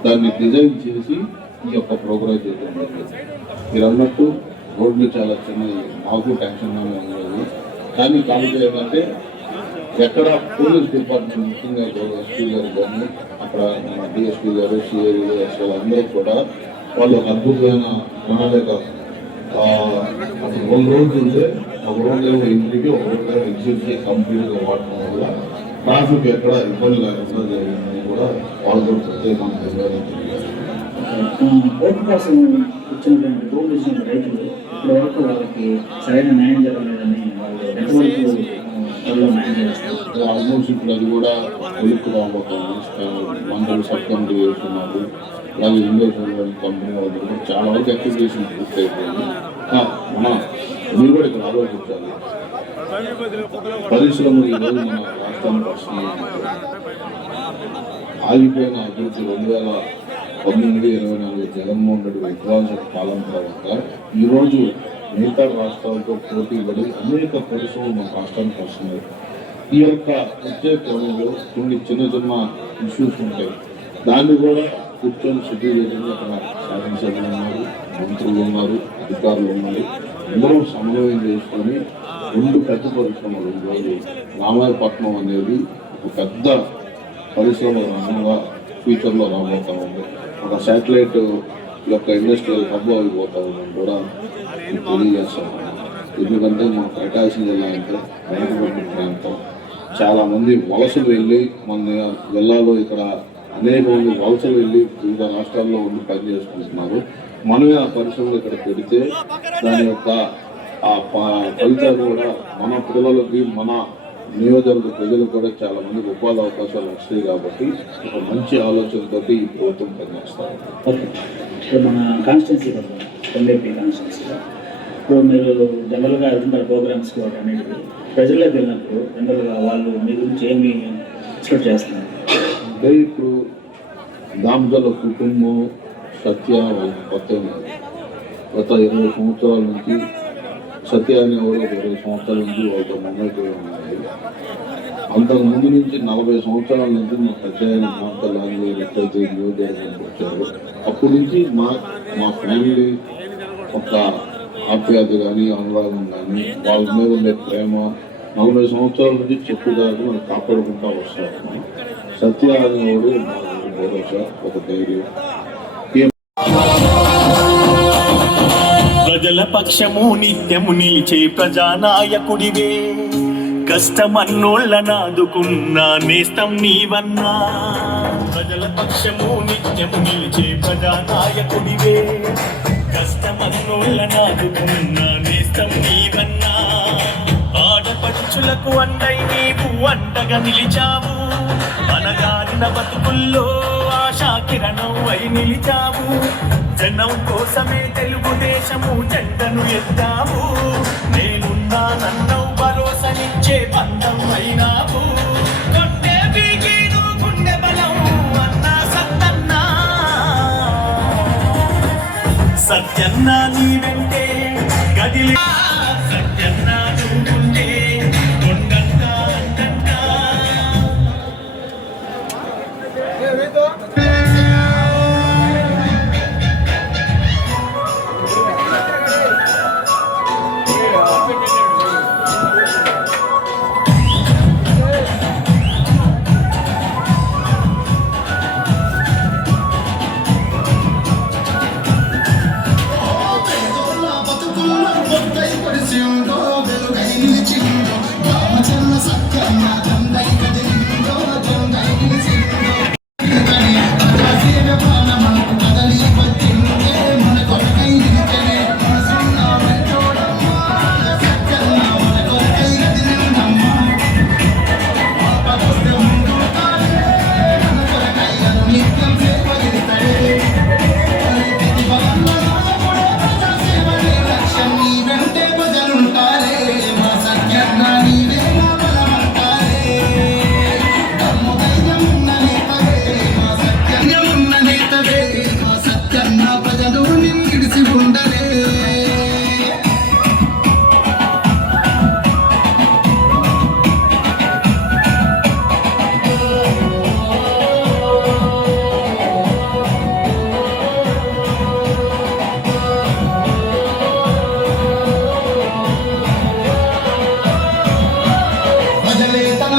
దాన్ని డిజైన్ చేసి ఈ యొక్క ప్రోగ్రామ్ చేయడం జరిగింది. మీరు అన్నట్టు రోడ్లు చాలా చిన్నది, మాకు టెన్షన్గానే ఉండదు. కానీ కాకపోతే ఏంటంటే ఎక్కడ పోలీస్ డిపార్ట్మెంట్ ముఖ్యంగా ఎస్పీ గారు కానీ, అక్కడ మన డిఎస్పీ గారు, సిఐ గారు, ఎస్ఐ అందరూ కూడా వాళ్ళు ఒక అద్భుతమైన ప్రణాళిక. అసలు 2 రోజులు ఉంటే ఒక రోజు ఇంటికి, ఒక రోజు ఎగ్జిట్కి కంప్లీట్గా వాడటం వల్ల ట్రాఫిక్ ఎక్కడ ఇబ్బంది లేకుండా జరిగిందని కూడా వాళ్ళు కూడా ప్రత్యేకంగా నిర్వహించారు. ఓటు కోసం వచ్చినటువంటి భూములు ఇచ్చిన రైతులు ఇప్పటి వరకు వాళ్ళకి సరైన న్యాయం జరగలేదని వాళ్ళు ఎంతవరకు న్యాయం చేస్తారు? ఆల్మోస్ట్ ఇప్పుడు అది కూడా కొలుక్కు రాబోతుంది. మండలి సబ్ కమిటీ చేస్తున్నారు, అలాగే ఇండస్ట్రియల్ కంపెనీ వాళ్ళు కూడా చాలా వరకు అప్లికేషన్ పూర్తి అయిపోయింది. మీరు కూడా ఇక్కడ ఆలోచించాలి. పరిశ్రమలు ఈరోజు మన రాష్ట్రానికి వస్తున్నాయి. ఆగిపోయిన అభివృద్ధి 2019-24 జగన్మోహన్ రెడ్డి విధ్వంస పాలన తర్వాత ఈరోజు మిగతా రాష్ట్రాలతో పోటీ పడి అనేక పరిశ్రమలు మన రాష్ట్రానికి వస్తున్నాయి. ఈ యొక్క వచ్చే క్రమంలో కొన్ని చిన్న చిన్న ఇష్యూస్ ఉంటాయి. దాన్ని కూడా కూర్చొని సెటిల్ చేయడానికి అక్కడ శాసనసభ్యులు ఉన్నారు, మంత్రులు ఉన్నారు, అధికారులు ఉన్నారు. అందరూ సమన్వయం చేసుకొని 2 పెద్ద పరిశ్రమలు ఈరోజు రామాయపట్నం అనేది ఒక పెద్ద పరిశ్రమ రంగంగా ఫ్యూచర్లో రాబోతా ఉంది. ఒక శాటిలైట్ యొక్క ఇండస్ట్రియల్ హబ్ అయిపోతా ఉందని కూడా తెలియజేస్తాను. ఎందుకంటే మన ప్రకాశం జిల్లా అంటే వెనుకబడిన ప్రాంతం. చాలామంది వలసలు వెళ్ళి మన జిల్లాలో ఇక్కడ అనేక మంది వలసలు వెళ్ళి వివిధ రాష్ట్రాల్లో ఉండి పనిచేసుకుంటున్నారు. మనమే ఆ పరిశ్రమలు ఇక్కడ పెడితే దాని యొక్క ఆ ఫలితాలు కూడా మన పిల్లలకి మన నియోజకవర్గ ప్రజలకు కూడా చాలా మందికి ఉపాధి అవకాశాలు వస్తాయి. కాబట్టి ఒక మంచి ఆలోచనతో ఈ ప్రభుత్వం పనిచేస్తారు. ఓకే, ఇప్పుడు మన కాన్స్టిట్యున్సీ కొండేపి కాన్స్టిట్యున్సీలో ఇప్పుడు మీరు జనరల్గా వెళ్తుంటారు ప్రోగ్రామ్స్కి వాటి అన్నిటికీ. ప్రజల్లోకి వెళ్ళినప్పుడు జనరల్గా వాళ్ళు మీ గురించి ఏమి ఎక్స్పెక్ట్ చేస్తున్నారు? అంటే ఇప్పుడు దామచర్ల కుటుంబం సత్య కొత్త గత 20 సంవత్సరాల నుంచి సత్య అనే ఎవరో 20 సంవత్సరాల నుంచి వాళ్ళతో మమ్మల్ని ఉన్నాయి. అంతకు ముందు నుంచి 40 సంవత్సరాల నుంచి మా పెద్ద మాటలు ఎట్లయితే నియోజకవర్గానికి వచ్చారు. అప్పటి నుంచి మా ఫ్యామిలీ ఒక ఆప్యాయత కానీ అనురాగం కానీ వాళ్ళ మీద ఉండే ప్రేమ 40 సంవత్సరాల నుంచి చెప్పుదాకా మనం కాపాడుకుంటూ వస్తాము. సత్య అనేవాడు మాకు భరోసా, ఒక ధైర్యం. ప్రజల పక్షము నిత్యము నిలిచే ప్రజానాయకుడివే, కష్టమన్నోళ్ళ నాదుకున్న నేస్తం నీవన్నా. ప్రజల పక్షము నిత్యము నిలిచే ప్రజానాయకుడివే, కష్టమన్నోళ్ళ నాదుకున్న నేస్తం నీవన్నా. ఆడపడుచులకు అండై నీవు అండగా నిలిచావు, అనగారిన బతుకుల్లో ఆశా కిరణం అయి నిలిచావు. జనం కోసమే తెలుగుదేశము జెండను ఎత్తావు, నేనున్నానన్నవు భరోసనిచ్చే బంధం అయినావు. కొట్టే పీకీను గుండె బలం అన్నా సత్తన్నా, సత్యన్న నీ వెంటే గదిలి సత్యన్న నువ్వుంటే కొండంతా అంటంతా.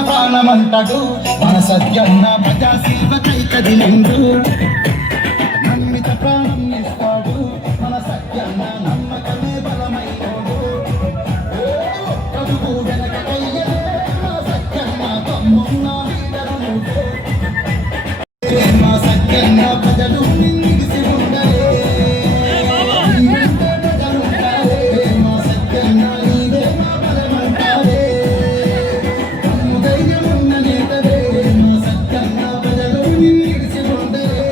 ప్రాణమంటాడు మన సత్యన్న ప్రజాసేవ కైకదిలిండు. నమ్మిత ప్రాణం ఇస్తాడు మన సత్యన్న, నమ్మకమే బలమైనడు. ప్రభువు వెనకయ్యే మా సత్యన్న, తమ్మున్న లీడరు నువ్వే. మా సత్యన్న ప్రజలు నిలిసి ఉండలే, నీవెంటే ప్రజలుంటారే. మా సత్యన్న నీవే మా బలమంటారే. ధైర్యం ఉన్న నేతవే మా సత్యన్న, ప్రజలు నిలిసి ఉండలే.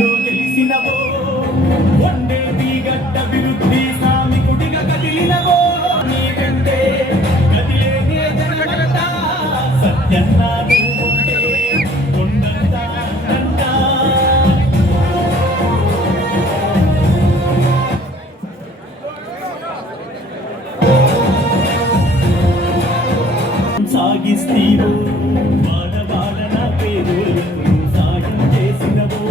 బరిలో గెలిసినవో వండే గడ్డ విరుద్ధి శ్రామికుడిగా కదిలినవో నీ వెంటే కదిలేనే జనమంతా సత్యన్నా నువ్వుంటే కొండంతా అందంతా. సాగిస్తీవో వాడవాడన పేదోళ్లకు సాయం చేసినవో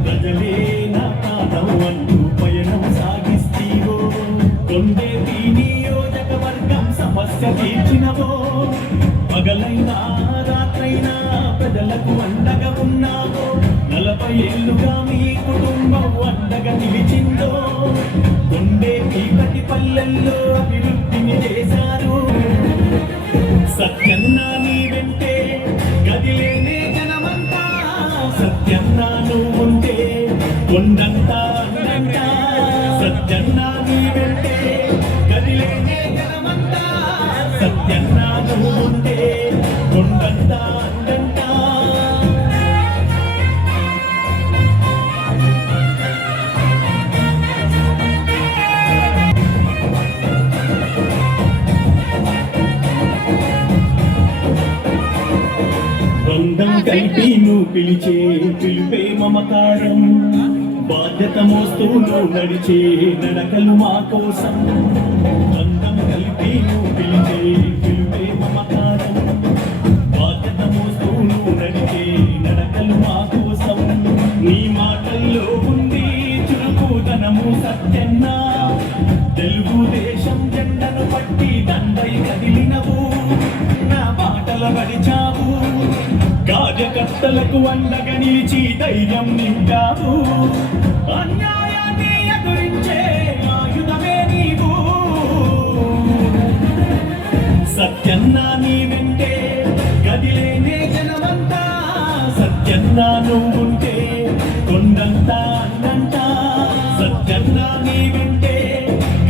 ప్రజలే నా ప్రాణం అంటూ పయనం సాగిస్తీవో కొండేటి నియోజకవర్గం సమస్య తీర్చినవో పగలైనా రాత్రైనా ప్రజలకు అండగా ఉన్నావో 40 ఏళ్లుగా మీ కుటుంబం అండగా నిలిచిందో కొండేటి ప్రతి పల్లెల్లో అభివృద్ధిని చేశారు సత్యన్నా నీ వెంటే గదిలేనే జనమంతా సత్యన్నా నువ్వుంటే కొండంతా అందంతా సత్యన్నా నీ వెంటే గదిలేనే జనమంతా సత్యన్నా నువ్వుంటే కొండంతా అందంతా. బంధం కలిపి నువ్వు పిలిచే పిలిపే మమకారం బాధ్యత మోస్తూ నువ్వు నడిచే నడకలు మా కోసం బంధం కలిపి నువ్వు పిలిచే పిలిపే మమకారం బాధ్యత మోస్తూ నువ్వు నడిచే నడకలు మా కోసం నీ మాటల్లో ఉంది చురుకుదనము సత్యన్నా తెలుగుదేశం జెండను పట్టి దండై కదిలినవు నా బాటల గడిచావు కార్యకర్తలకు అండగా నిలిచి ధైర్యం నింపావు అన్యాయాన్ని ఎదురించే ఆయుధమే నీవు సత్యన్నా నీ వెంటే గదిలేనే జనమంతా సత్యన్నా నువ్వుంటే కొండంతా అందంతా సత్యన్నా నీ వెంటే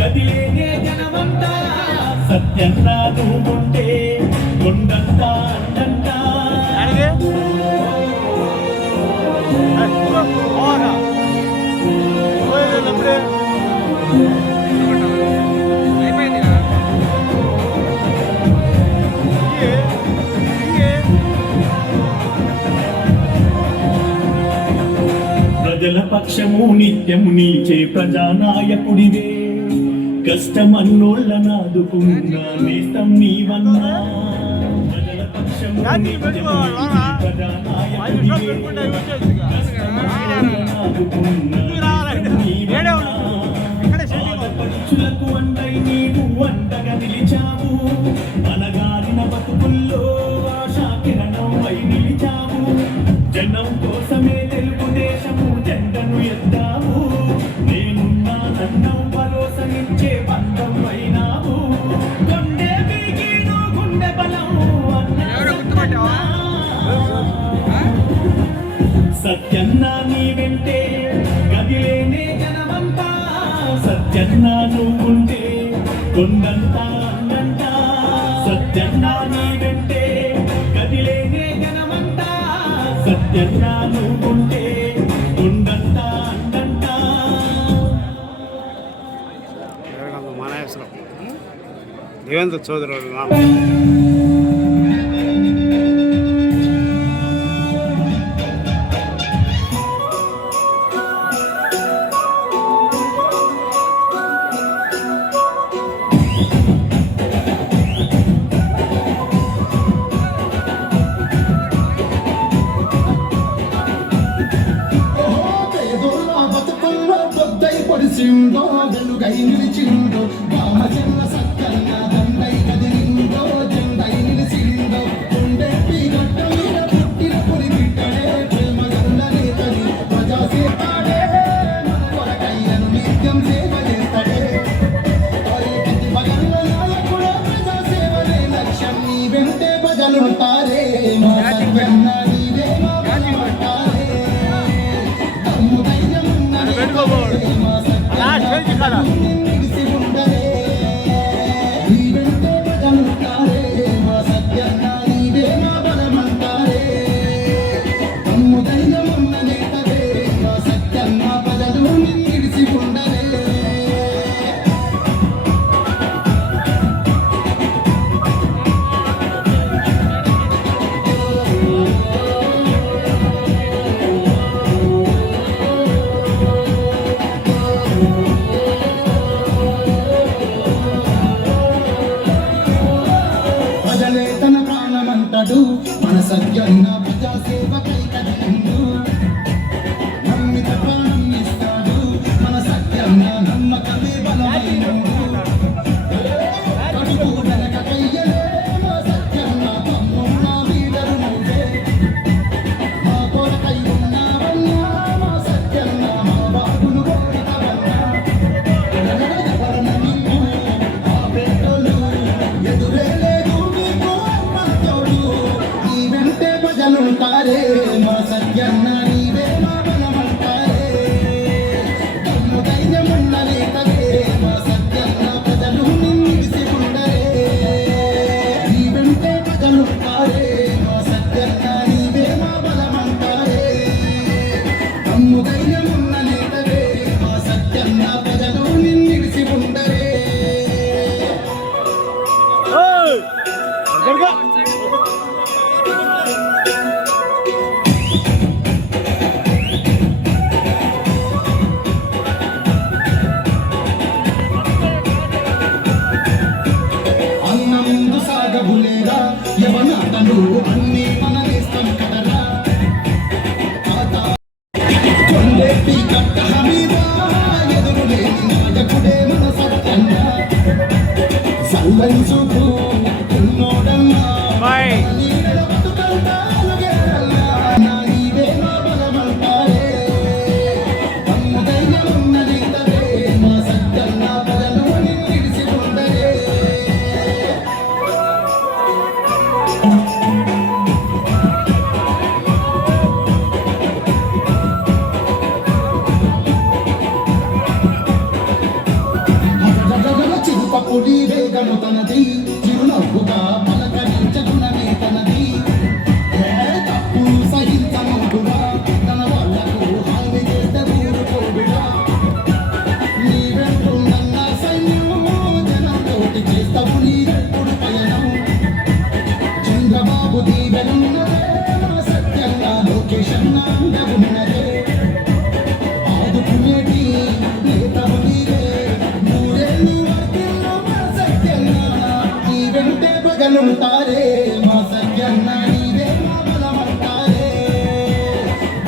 గదిలేనే జనమంతా సత్యన్నా నువ్వుంటే కొండంతా అందంతా. ప్రజల పక్షము నిత్యము నిలిచే ప్రజానాయకుడివే కష్టమన్నోళ్ళ నాదుకున్న నేస్తం నీవన్నా ప్రజల పక్షము నిత్యము నిలిచే ప్రజానాయకుడివే కష్టమన్నోళ్ళ నాదుకున్న నేస్తం నీవన్నా ఆడపడుచులకు అండై నీవు అండగా నిలిచావు అనగారిన బతుకుల్లో ఆశా కిరణం అయి నిలిచావు జనం కోసమే తెలుగుదేశము జెండను ఎత్తావు నేనున్నానన్నావు భరోసనిచ్చే బంధం అయినావు కొండే పీకిను గుండె బలం సత్యన్నా నీ వెంటే గదిలేనే జనమంతా సత్యన్నా నువ్వుంటే కొండంతా అందంతా సత్యన్నా నీ వెంటే గదిలేనే జనమంతా సత్యన్నా నువ్వుంటే కొండంతా అందంతా. దేవేంద్ర చౌదరి పొడిసిందో వెలుగై నిలిచిందో రామచంద్ర సక్కన్న దండై కదిలిందో జెండై నిలిచిందో కొండెప్పి గడ్డ మీద పుట్టిన పులి బిడ్డడే ప్రేమ గల్ల నేతని ప్రజా సేతాడే మన కొరకయ్యను నిత్యం సేవ చేస్తాడే ప్రతి పగల్ల నాయకుడు ప్రజా సేవనే లక్ష్యం నీ వెంటే ప్రజలుంటారే మా సత్యన్న నీవే మా బలమంటారే తమ్ము ధైర్యం ఉన్నది మా సత్యన్న నిలిసి ఉండలే ధైర్యమున్న నేతవే మా సత్యన్న ప్రజలు నిన్నిడిసి ఉండరే అన్న ముందు సాగబులేరా యవనాటలు అన్నీ మననేస్తాం కదరా కొండెత్తి కట్ట మీద ఎదురులేని నాయకుడే మన సత్యన్న సల్లని చూపు ఉన్నోడన్నా నీడల బతుకంతా అలుగేరన్నా. నా నీవే నా బలమంటారే తమ్ము ధైర్యమున్న నేతవే మా సత్యన్న ప్రజలు నిన్నిడిసి ఉండరే జగజగల చిరుపపుడి వేగము తనది చిరునవ్వుగా పలకరించగుణమే తనది తప్పు సహించనుడుగా తన వాళ్ళకు హాని చేస్తే ఊరుకోడుగా నీ వెంటున్న సైన్యము జనంతోటి చేస్తావు నీరెప్పుడు పయనం చంద్రబాబు దీవెనున్నదే మా సత్యంగా లోకేశన్న అందగున్నదే ఆదుకునేటి నేతవు నీవే నూరేళ్ళు వర్ధిల్లు మా సత్యన్న నీ వెంటే ప్రజలుంటారే మా సత్యన్న నీవే మా బలమంటారే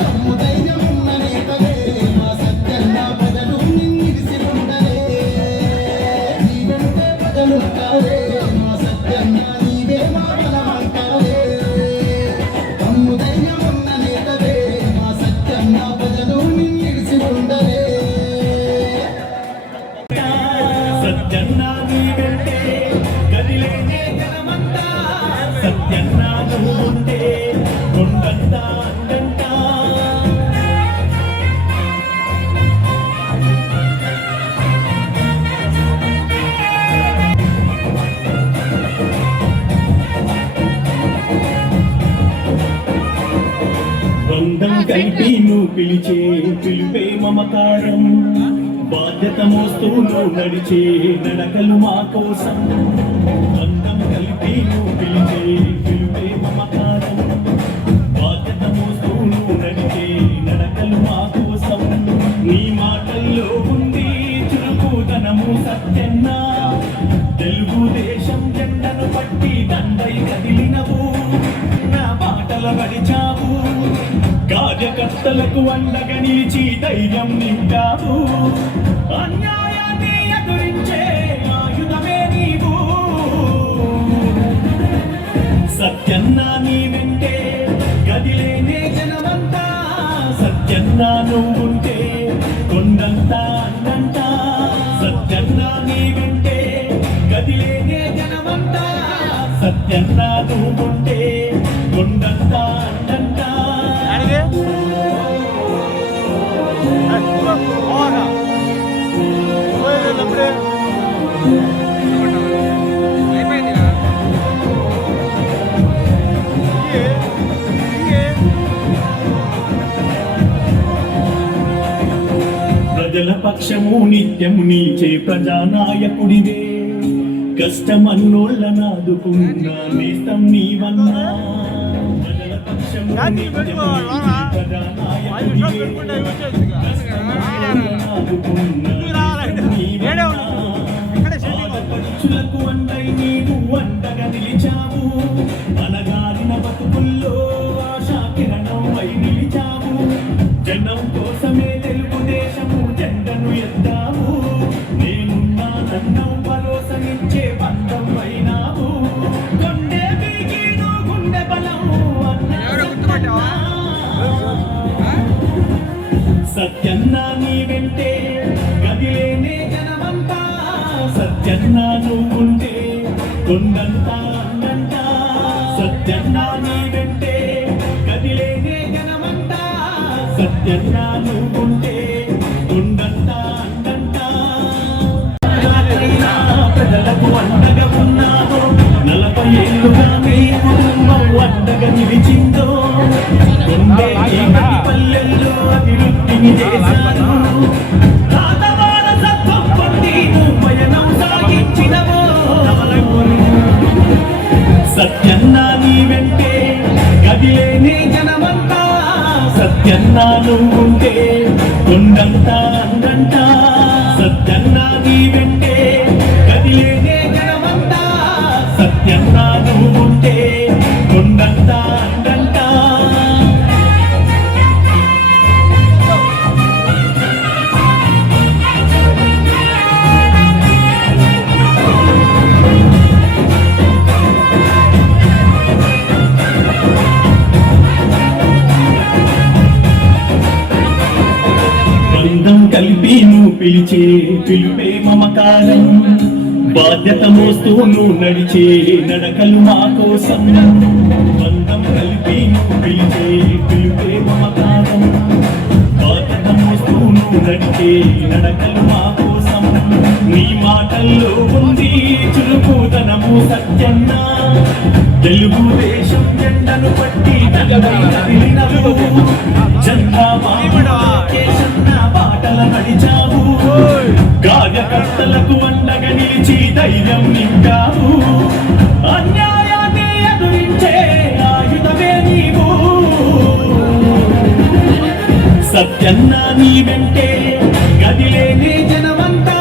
తమ్ము ధైర్యమున్న నేతవే మా సత్యన్న ప్రజలు నిన్నిడిసి ఉండరే నీ వెంటే ప్రజలుంటారే మా సత్యన్న నీవే మా బలమంటారే తమ్ము ధైర్యమున్న నేతవే మా సత్యన్న ప్రజలు నిన్నిడిసి ఉండరే సత్యన్నా నీ వెంటే కదిలేనే జనమంతా సత్యన్నా నువ్వుంటే కొండంతా అందంతా బృందం కలిపి నువ్వు పిలిచే పిలిపే మమకారం బాధ్యత మోస్తూ నువ్వు నడిచే నడకలు మా కోసం బృందం కలిపి నువ్వు పిలిచే పిలిపే మమకారం బాధ్యత మోస్తూ నువ్వు నడిచే నడకలు మా కోసం నీ మాటల్లో ఉంది చురుకుదనము సత్యన్న తెలుగుదేశం జెండను పట్టి దండై కదిలినవు నా బాటల గడిచావు కార్యకర్తలకు అండగా నిలిచి ధైర్యం నింపావు అన్యాయాన్ని ఎదురించే ఆయుధమే నీవు సత్యన్న నీ వెంటే గదిలేనే జనమంతా సత్యన్న నువ్వుంటే కొండంతా అందంతా సత్యన్న నీ వెంటే గదిలేనే జనమంతా సత్యన్న నువ్వుంటే కొండంతా అందంతా ప్రజల పక్షము నిత్యము నీచే ప్రజానాయకుడివే కష్టమన్నోళ్ళ నాదుకున్న నేస్తం నీవన్నా ప్రజల పక్షము నిత్యము నీచే ప్రజానాయకుడివే కష్టమన్నోళ్ళ నాదుకున్న నేస్తం నీవన్నా ఆడపడుచులకు అండై నీవు అండగా నిలిచావు అనగారిన బతుకుల్లో ఆశా కిరణం అయి నిలిచావు జనం కోసమే తెలుగుదేశము జెండను ఎత్తావు నేనున్నానన్నం భరోసనిచ్చే బంధం అయినావు కొండే పీకిను గుండె బలం సత్యన్న నీ వెంటే గదిలేనే జనమంతా సత్యన్న నువ్వుంటే కొండంతా అందంతా సత్యన్న నీ వెంటే గదిలేనే జనమంతా సత్యన్న నువ్వుంటే కొండంతా అందంతా ప్రజలకు అండగా ఉన్నావు 40 ఏళ్ళుగా మీ కుటుంబం అండగా నిలిచిందో ఉండే చీకటి పల్లెల్లో అభివృద్ధిని చేశారు. తాత వారసత్వం పొంది నువ్వు పయనం సాగించినవో సత్యన్న నీ వెంటే కదిలేని జనమంతా సత్యన్న నువ్వుంటే కొండంతా అందంట సత్యన్న నీ వెంటే కదిలేని జనమంతా సత్యన్న నువ్వుంటే కొండంతా అందంట. బంధం కలిపి నువ్వు పిలిచే పిలుపే మమకారం బాధ్యత మోస్తూ నువ్వు నడిచే నడకలు మా కోసం. బంధం కలిపి నువ్వు పిలిచే పిలుపే మమకారం బాధ్యత మోస్తూ నువ్వు నడిచే నడకలు మా కోసం. నీ మాటల్లో ఉంది చురుకుదనము సత్యన్న తెలుగుదేశం జెండను పట్టి కదిలినవు కేశన్న బాటల నడిచావు కార్యకర్తలకు అండగా నిలిచి ధైర్యం నింపావు. అన్యాయాన్ని ఎదురించే ఆయుధమే నీవు సత్యన్న నీ వెంటే గదిలేని జనమంతా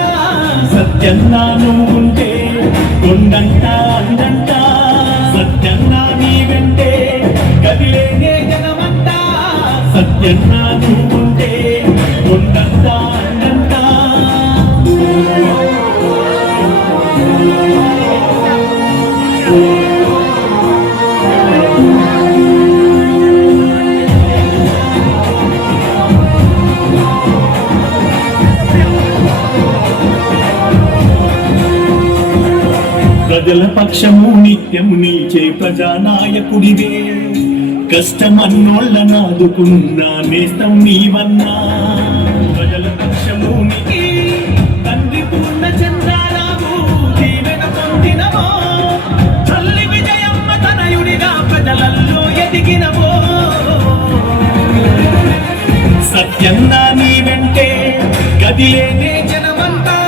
సత్యన్న నువ్వుంటే కొండంట అందంట సత్యన్న నీ వెంటే కదిలేనే జనమంతా సత్యన్న నువ్వుంటే కొండంత అందంట. ప్రజల పక్షము నిత్యము నీచే ప్రజానాయకుడివే కష్టమన్నోళ్ళ నాదుకున్నా నేస్తం నీవన్నా. ప్రజల పక్షము నీకే తండ్రి పూర్ణ చంద్రారావు దీవెన పొందినవో తల్లి విజయమ్మ తనయుడిగా ప్రజలల్లో ఎదిగినవో సత్యన్న నీ వెంటే కదిలేనే జనమంతా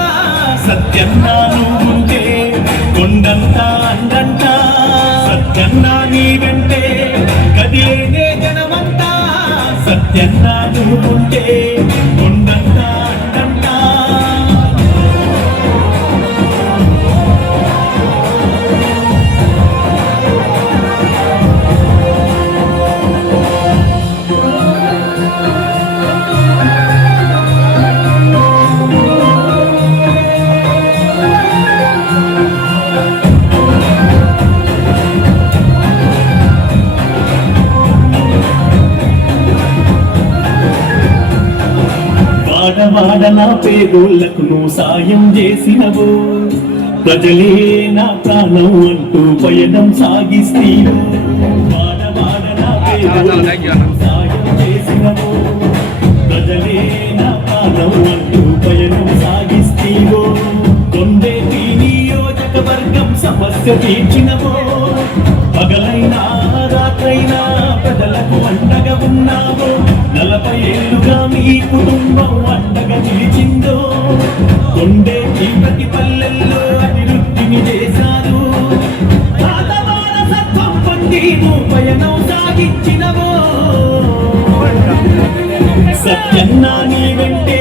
సత్యన్న నువ్వుంటే కొండంత అందంట సత్యన్న నీ వెంటే కదిలేనే జనమంతా సత్యన్న నువ్వుంటే కొండంత అందంట. వాడనా పేదోళ్లకు నువ్వు సాయం చేసినవు ప్రజలే నా ప్రాణం అంటూ పయనం సాగిస్తీవు. వాడనా పేదోళ్లకు సాయం చేసినవు ప్రజలే నా ప్రాణం అంటూ పయనం సాగిస్తీవు. కొండేటి నియోజకవర్గం సమస్య తీర్చినవో పగలైనా రాత్రైనా ప్రజలకు అండగా ఉన్నావో 40 ఏళ్ళుగా మీ కుటుంబం అండగా నిలిచిందో కొండేటి ప్రతి పల్లెల్లో అభివృద్ధిని చేశారు. తాత వారసత్వం పొంది నువ్వు పయనం సాగించినవో సత్యన్న నీ వెంటే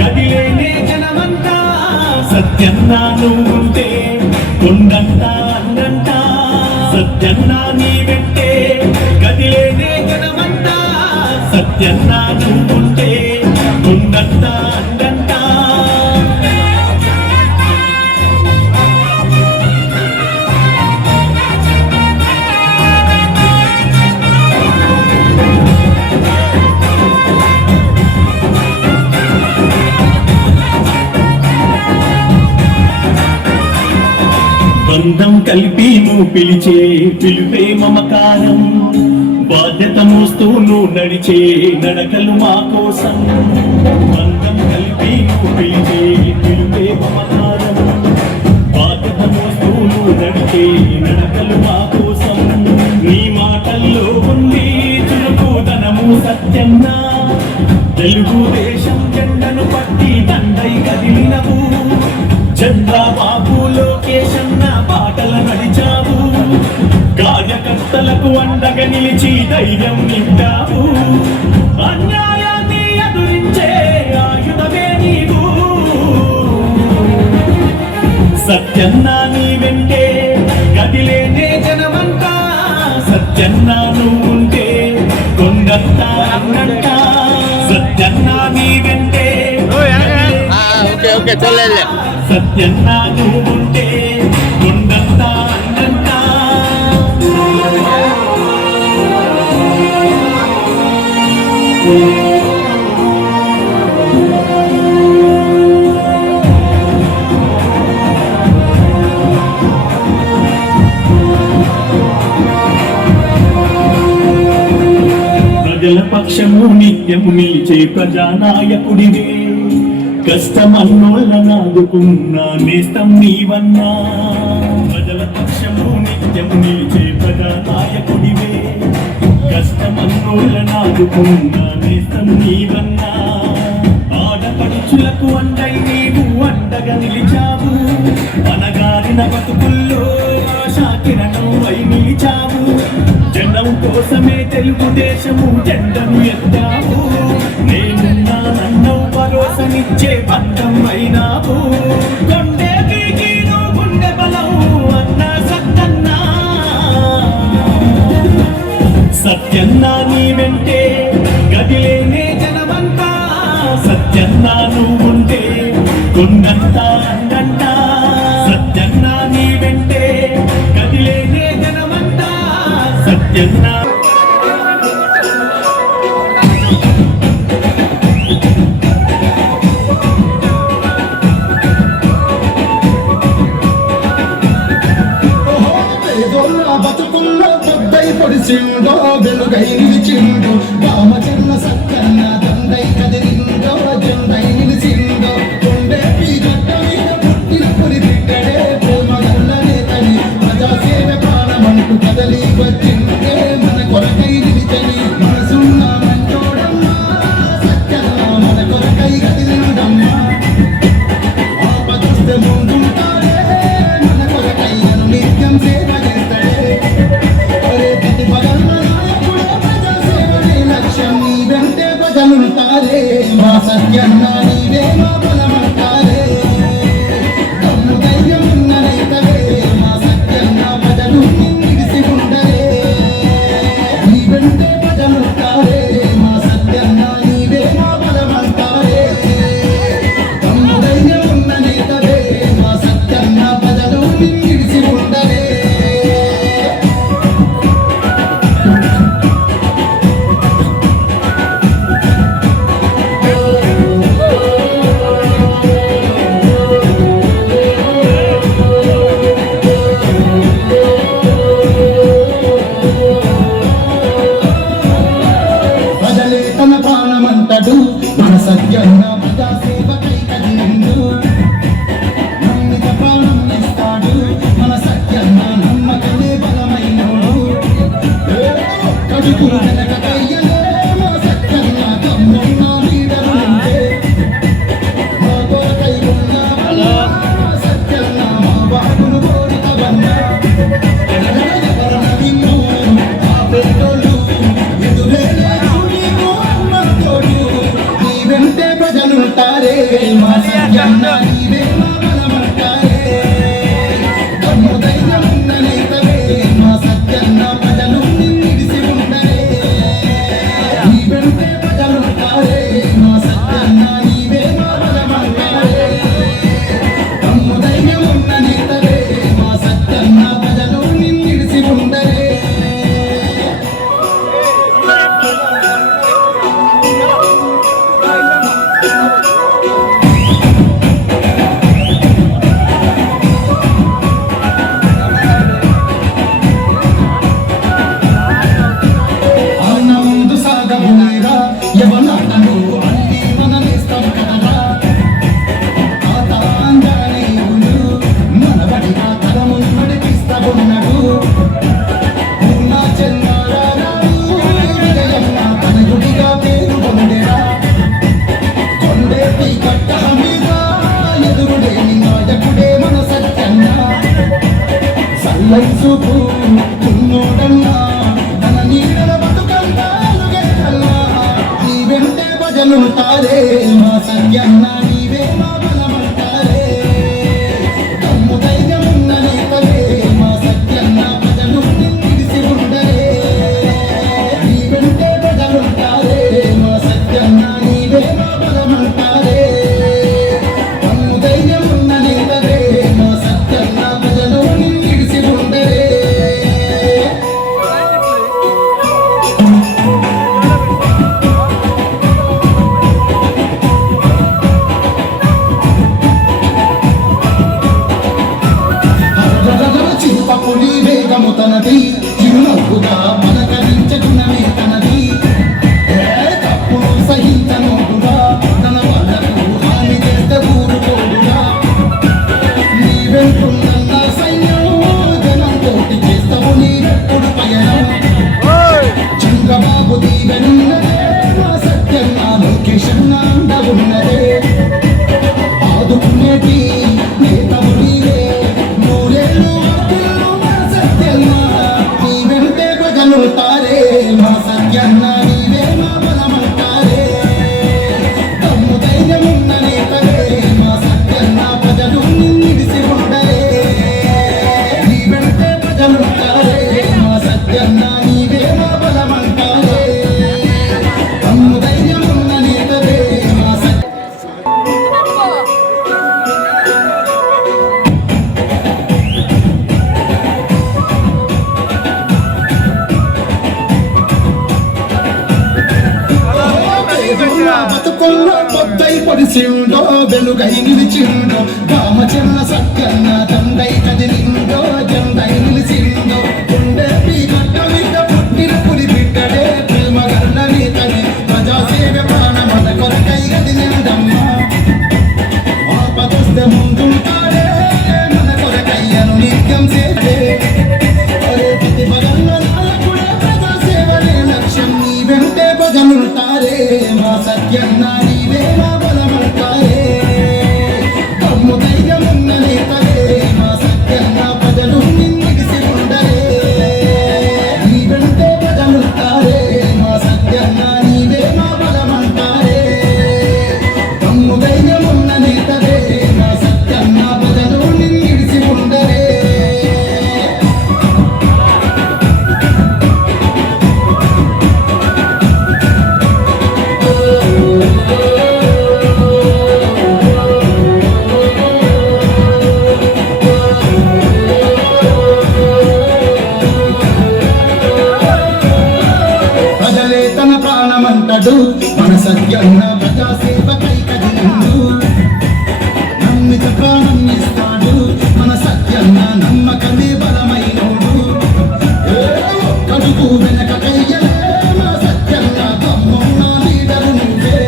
గదిలేనే జనమంతా సత్యన్న నువ్వుంటే కొండంత అందంట సత్యన్న నీ వెంటే గదిలేనే జనమంతా సత్యన్న నువ్వుంటే కొండంత అందంట. బంధం కలిపి నువ్వు పిలిచే పిలుపే మమకారం బాధ్యత మోస్తూ నువ్వు నడిచే నడకలు మా కోసం. బంధం కలిపి నువ్వు పిలిచే పిలుపే మమకారం బాధ్యత మోస్తూ నువ్వు నడిచే నడకలు తెలుగుదేశం జెండను పట్టి దండై కదిలినవు. చంద్రబాబు లోకేశన్న బాటల నడిచావు. కార్యకర్తలకు అండగా నిలిచి ధైర్యం నింపావు. అన్యాయాన్ని ఎదురించే ఆయుధమే నీవు. సత్యన్న నీ వెంటే కదిలేనే జనమంతా. సత్యన్న నువ్వుంటే కొండంత అన్నంట. సత్యన్న నీ వెంటే సత్యన్న నువ్వుంటే కొండంత అన్నంట. ప్రజల పక్షము నిత్యము నిలిచే ప్రజానాయకుడివే. కష్టమన్నోళ్ళ నాదుకున్న నేస్తం నీవన్నా. ప్రజల పక్షము నిత్యము నిలిచే ప్రజానాయకుడివే. కష్టమన్నోళ్ళ నాదుకున్న నేస్తం నీవన్నా. ఆడపడుచులకు అండై నీవు అండగా నిలిచావు. అనగారిన బతుకుల్లో ఆశా కిరణం అయి నిలిచావు. జనం కోసమే తెలుగుదేశము జెండను ఎత్తావు. నేనున్నానన్నవు భరోసనిచ్చే బంధం అయినావు. కొండేకి నువ్వు గుండె బలం అన్న సత్తన్నా. సత్యన్న నీ వెంటే గదిలేనే జనమంతా. సత్యన్న నువ్వుంటే కొండంత అందంట. సత్యన్న నీ వెంటే కదిలేనే జనమంతా. సత్యన్న బతుకుల్లో పొద్దై పొడిచిండో వెలుగై నిలిచిండు. రామచంద్ర సత్యన్న దండై కదిలిండో జెండై నిలిచిండో. కొండేపి గడ్డ మీద పుట్టిన పులి బిడ్డడే ప్రేమ గల్ల నేతని. ప్రజాసేవ ప్రాణమంటూ కదలి వచ్చిండే మన కొరకై నిలిచని. మనసున్న మంచోడమ్మా సత్యన్న మన కొరకై కదిలిండమ్మా. ఆపదొస్తే ముందుంటాడే మన కొరకై నిత్యం సేవ చేస్తాడే. ప్రతి పగల నాయకుడే ప్రజాసేవనే లక్ష్యం. నీ వెంటే ప్రజలుంటారే మా సత్యన్న నీవే మా బలమంటారే. దమ్ము ధైర్యం ఉన్న రైతవే మా సత్యన్న ప్రజలు నిలిసి ఉండరే. నీ వెంటే ప్రజలుంటారే మా సత్యన్న నీవే మా బలమంటారే. దమ్ము ధైర్యం ఉన్న నేతవే మా సత్యన్న ప్రజలు నిలిసి ఉండరే. ప్రజలే తన ప్రాణమంతడు మన సత్యన్న ప్రజాసేవకై కదిలిండు. నమ్మిత ప్రాణం ఇస్తాడు మన సత్యన్న నమ్మకమే బలమైనోడు. కడుపులు వెనకయ్యలే మా సత్యన్న కమ్మున్న లీడరుంటే. మా కొరకై ఉన్నావన్నా సత్యన్న మా బాబును కోరికవన్నా. ఎవరన విన్నోడు ఆ పెట్టోళ్ళు ఎదురే లేదు నీకు అమ్మతోడు. నీ వెంటే ప్రజలుంటారే మా సత్యన్న నీవే మా బలమంటారే. దమ్ము ధైర్యం ఉన్న నేతవే మా సత్యన్న ప్రజలు నిలిసి ఉండరే. నీ వెంటే ప్రజలుంటారే మా సత్యన్న నీవే మా బలమంటారే. దమ్ము ధైర్యం ఉన్న నేతవే మా సత్యన్న ప్రజలు నిలిసి ఉండరే. చల్లని చూపు ఉన్నోడన్నా తన నీడల బతుకంతాలుగేటల్లా నీ వెంటే భజనుంటారే మా సత్యన్న నీవే మా బలమంటారే తమ్ము ధైర్యమున్న నేతలే మా సత్యన్న ప్రజలు నిలిసి ఉండరే నీ వెంటే భజనుంటారే మా సత్యన్న నీవే మా బలమంటారే తమ్ము ధైర్యమున్న నేతలే మా సత్యన్న ప్రజలు నిలిసి ఉండరే చింపపులి వేగము తనది చిరునవ్వుగా మనకరించ గుణమే తనది తప్పును సహించనోడుగా తన వాళ్ళకు హాని చేస్తే ఊరుకోడుగా నీ వెంటున్న సైన్యం జనంతో చేస్తావు నీవెప్పుడు పయనం చంద్రబాబు దీవెనున్నదే మా సత్యన్న లోకేశన్న అందగున్నదే ఆదుకునేటి నేతవు నీవే నూరేళ్ళు వర్ధిల్లు మా సత్యన్న నీ వెంటే ప్రజలుంటారే మా సత్యన్న నీవే మా బలమంటారే తమ్ము ధైర్యమున్న నేతలే మా సత్యన్న ప్రజలు నిలిసి ఉండరే నీ వెంటే ప్రజలుంటారే మా సత్యన్న నీవే మా బలమంటారే తమ్ము ధైర్యమున్న నేతలే మా బతుకుల్లో పొద్దై పొడిసిండో వెలుగై నిలిచిండో రామచంద్ర సత్యన్న దండై కదిలిండో జెండై నిలిచిండో గుండె పీకట్ట మీద పుట్టిన పులి బిడ్డడే ప్రేమ గల్ల నీతనే ప్రజాసేవ ప్రాణమన కొరకై కదిలిండమ్మా ఆపదొస్తే ముందుంటాడే మన కొరకయ్యను నిత్యం చేసే ప్రతిభగంగా నాయకుడే ప్రజాసేవనే లక్ష్యం నీ వెంటే భజనుంటారే మా సత్యన్న నీవే మా బలమంటారే తమ్ము ధైర్యమున్న నేతలే మా సత్యన్న ప్రజలు నిలిసి ఉండరే నీ వెంటే భజనుంటారే మా సత్యన్న నీవే మా బలమంటారే తమ్ము ధైర్యమున్న నేతలే మా సత్యన్న ప్రజలు నిలిసి ఉండరే ప్రజలే తన ప్రాణమంటడు మన సత్యన్న ప్రజాసేవకై కదిలిండు నమ్మిత ప్రాణం ఇస్తాడు మన సత్యన్న నమ్మకమే బలమైనోడు ఒక్కడుగు వెనక కయ్యలే మన సత్యన్న తమ్మున్న లీడరు నువ్వే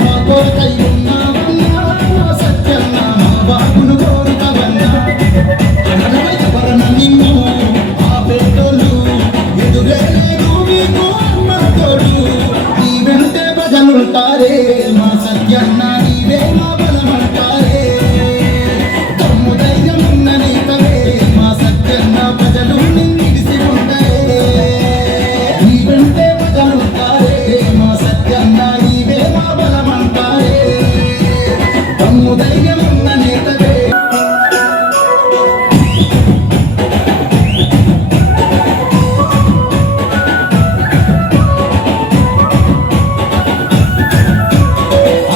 మా కోరకై ఉన్నావన్నా మా సత్యన్న మా బాబును కోరుతావన్నా ఎవరన నిన్ను ఆపేటోళ్ళు ఎదురే లేదు నీకు అమ్మతోడు నీ వెంటే ప్రజలుంటారే మా సత్యన్న నీవే మా బలమంటారే తమ్ము ధైర్యమున్న నేతలే మా సత్యన్న ప్రజలు నిలిసి ఉండరే నీ వెంటే ప్రజలుంటారే మా సత్యన్న నీవే మా బలమంటారే తమ్ము ధైర్యమున్న నేతలే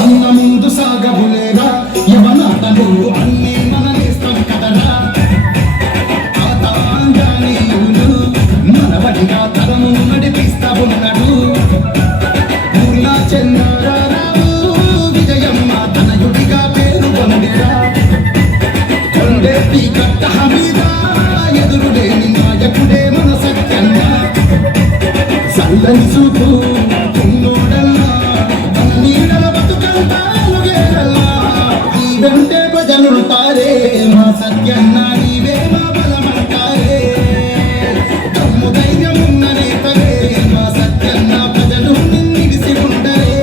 అన్న ముందు సాగబులేరా యవనాటలు అన్నీ మననేస్తాం కదరా తాతాంజానీయులు మనవడిగా తరము నడిపిస్తా ఉన్నాడు ఊర్లా చెన్నారావు విజయమ్మ తనయుడిగా పేరు పొందేరా కొండేపి కట్ట మీద ఎదురులేని నాయకుడే మన సత్యన్న చల్లని చూపు ఉన్నోడల్లా తన నీడల బతుకంతాలుగేటల్లా నీ వెంటే ప్రజలుంటారే మా సత్యన్న నీవే మా బలమంటారే తమ్ము ధైర్యమున్న నేతలే మా సత్యన్న ప్రజలు నిలిసి ఉండరే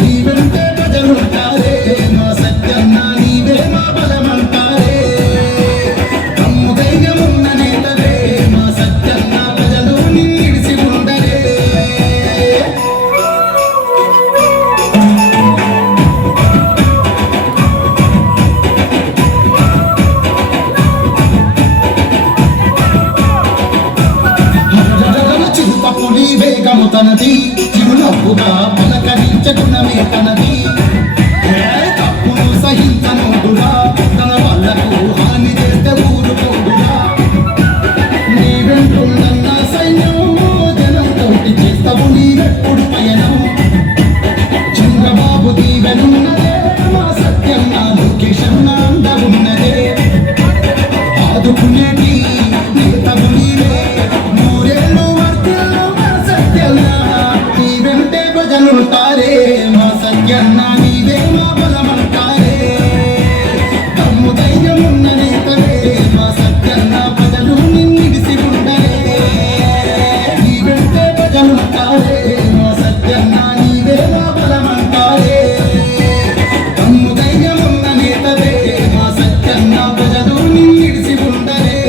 నీ వెంటే ప్రజలుంటారే మా సత్యన్న నీవే మా బలమంటారే పంచగుణమే తనది తప్పును సహించనోడురా తన వాళ్ళకు హాని చేస్తే ఊరుకోడురా నీ వెంటుండన్న సైన్యం జనంతో చేస్తావు నీవెప్పుడు పయనం చంద్రబాబు దీవెనున్నదే మా సత్యం నా లోకేశం నా అండ ఉన్నదే ఆదుకునేటి నేతవు నీవే నూరేళ్ళు వర్తిల్లు మా సత్యన్న నీ వెంటే ప్రజలుంటారే మా సత్యన్న నీవే మా బలమంటారే తమ్ము ధైర్యమున్న నేతవే మా సత్యన్న ప్రజలు నిన్నిడిసి ఉండరే నీ వెంటే ప్రజలుంటారే మా సత్యన్న నీవే మా బలమంటారే తమ్ము ధైర్యమున్న నేతవే మా సత్యన్న ప్రజలు నిన్నిడిసి ఉండరే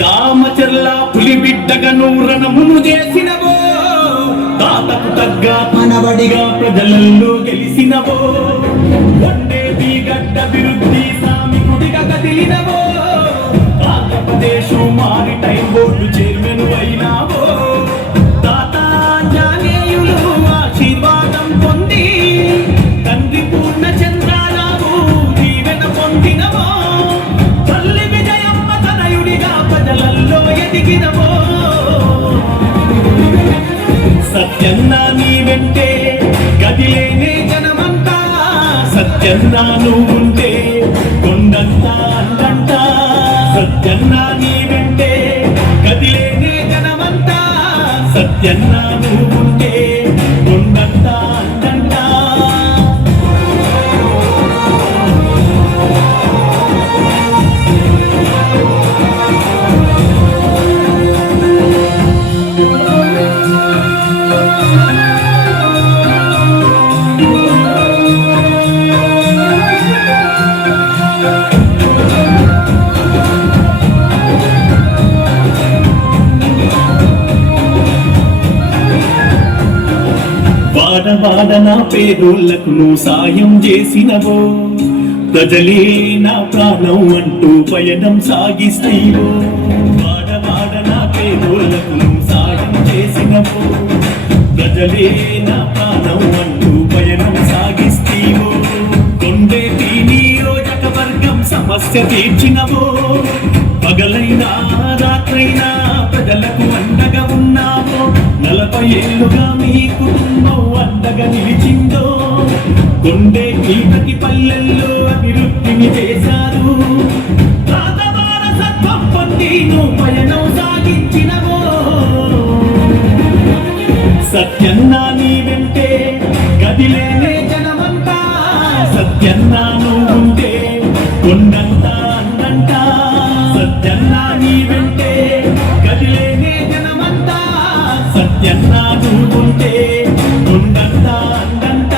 దామచర్ల పులి బిడ్డగను రణమును చేసినవో తాతకు తగ్గ మనవడిగా ప్రజలలో గెలిసినవో వండేది గడ్డ అభివృద్ధి సామికుడిగా కదిలినవో ఆంధ్రప్రదేశ్ మారిటైమ్ బోర్డు చైర్మన్ అయినావో తాత ఆంజనేయులు ఆశీర్వాదం పొంది తండ్రి పూర్ణ చంద్రరావు దీవెన పొందినవో తల్లి విజయమ్మ తనయుడిగా ప్రజలల్లో ఎదిగినవో సత్యన్న నీ వెంటే గదిలేనే జనమంతా సత్యన్న నువ్వుంటే కొండంతా అందంట సత్యన్న నీ వెంటే గదిలేనే జనమంతా సత్యన్న నువ్వుంటే కొండంతా అందంట వాడవాడ నా పేదోళ్లకు నువ్వు సాయం చేసినవో ప్రజలే నా ప్రాణం అంటూ పయనం సాగిస్తీవో వాడవాడ నా పేదోళ్లకు నువ్వు సాయం చేసినవో ప్రజలే నా ప్రాణం అంటూ పయనం సాగిస్తీవో కొండేటి నియోజకవర్గం సమస్య తీర్చినవో పగలైనా రాత్రైనా ప్రజలకు అండగా ఉన్నావో 40 ఏళ్లుగా మీ కుటుంబం అండగా నిలిచిందో కొండేటి ప్రతి పల్లెల్లో అభివృద్ధిని చేశారు తాత వారసత్వం పొంది నువ్వు పయనం సాగించినవో సత్యన్న నీ వెంటే గదిలేనే జనమంతా సత్యన్న నువ్వుంటే కొండంతా అందంట సత్యన్న నీ వెంటే గదిలేనే జనమంతా సత్యన్న నువ్వుంటే కొండంతా అందంట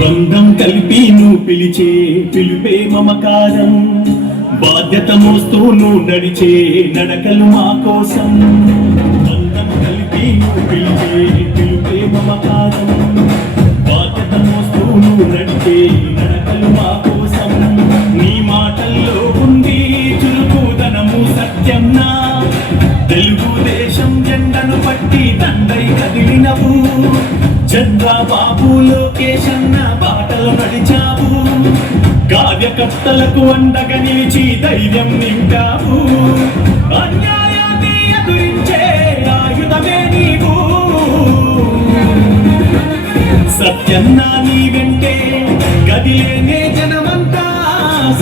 బంధం కలిపి నువ్వు పిలిచే పిలుపే మమకారం బాధ్యత మోస్తూ నువ్వు నడిచే నడకలు మా కోసం బంధం కలిపి నువ్వు పిలిచే పిలుపే మమకారం బాధ్యత మోస్తూ నువ్వు నడిచే నడకలు మా కోసం నీ మాటల్లో ఉంది చురుకుదనము సత్యంనా తెలుగుదేశం జెండను పట్టి దండై కదిలినవు చంద్రబాబు లోకేశన్న బాటలు నడిచావు కార్యకర్తలకు అండగా నిలిచి ధైర్యం నింపావు అన్యాయాన్ని ఎదురించే ఆయుధమే నీవు సత్యన్న నీ వెంటే గదిలేనే జనమంతా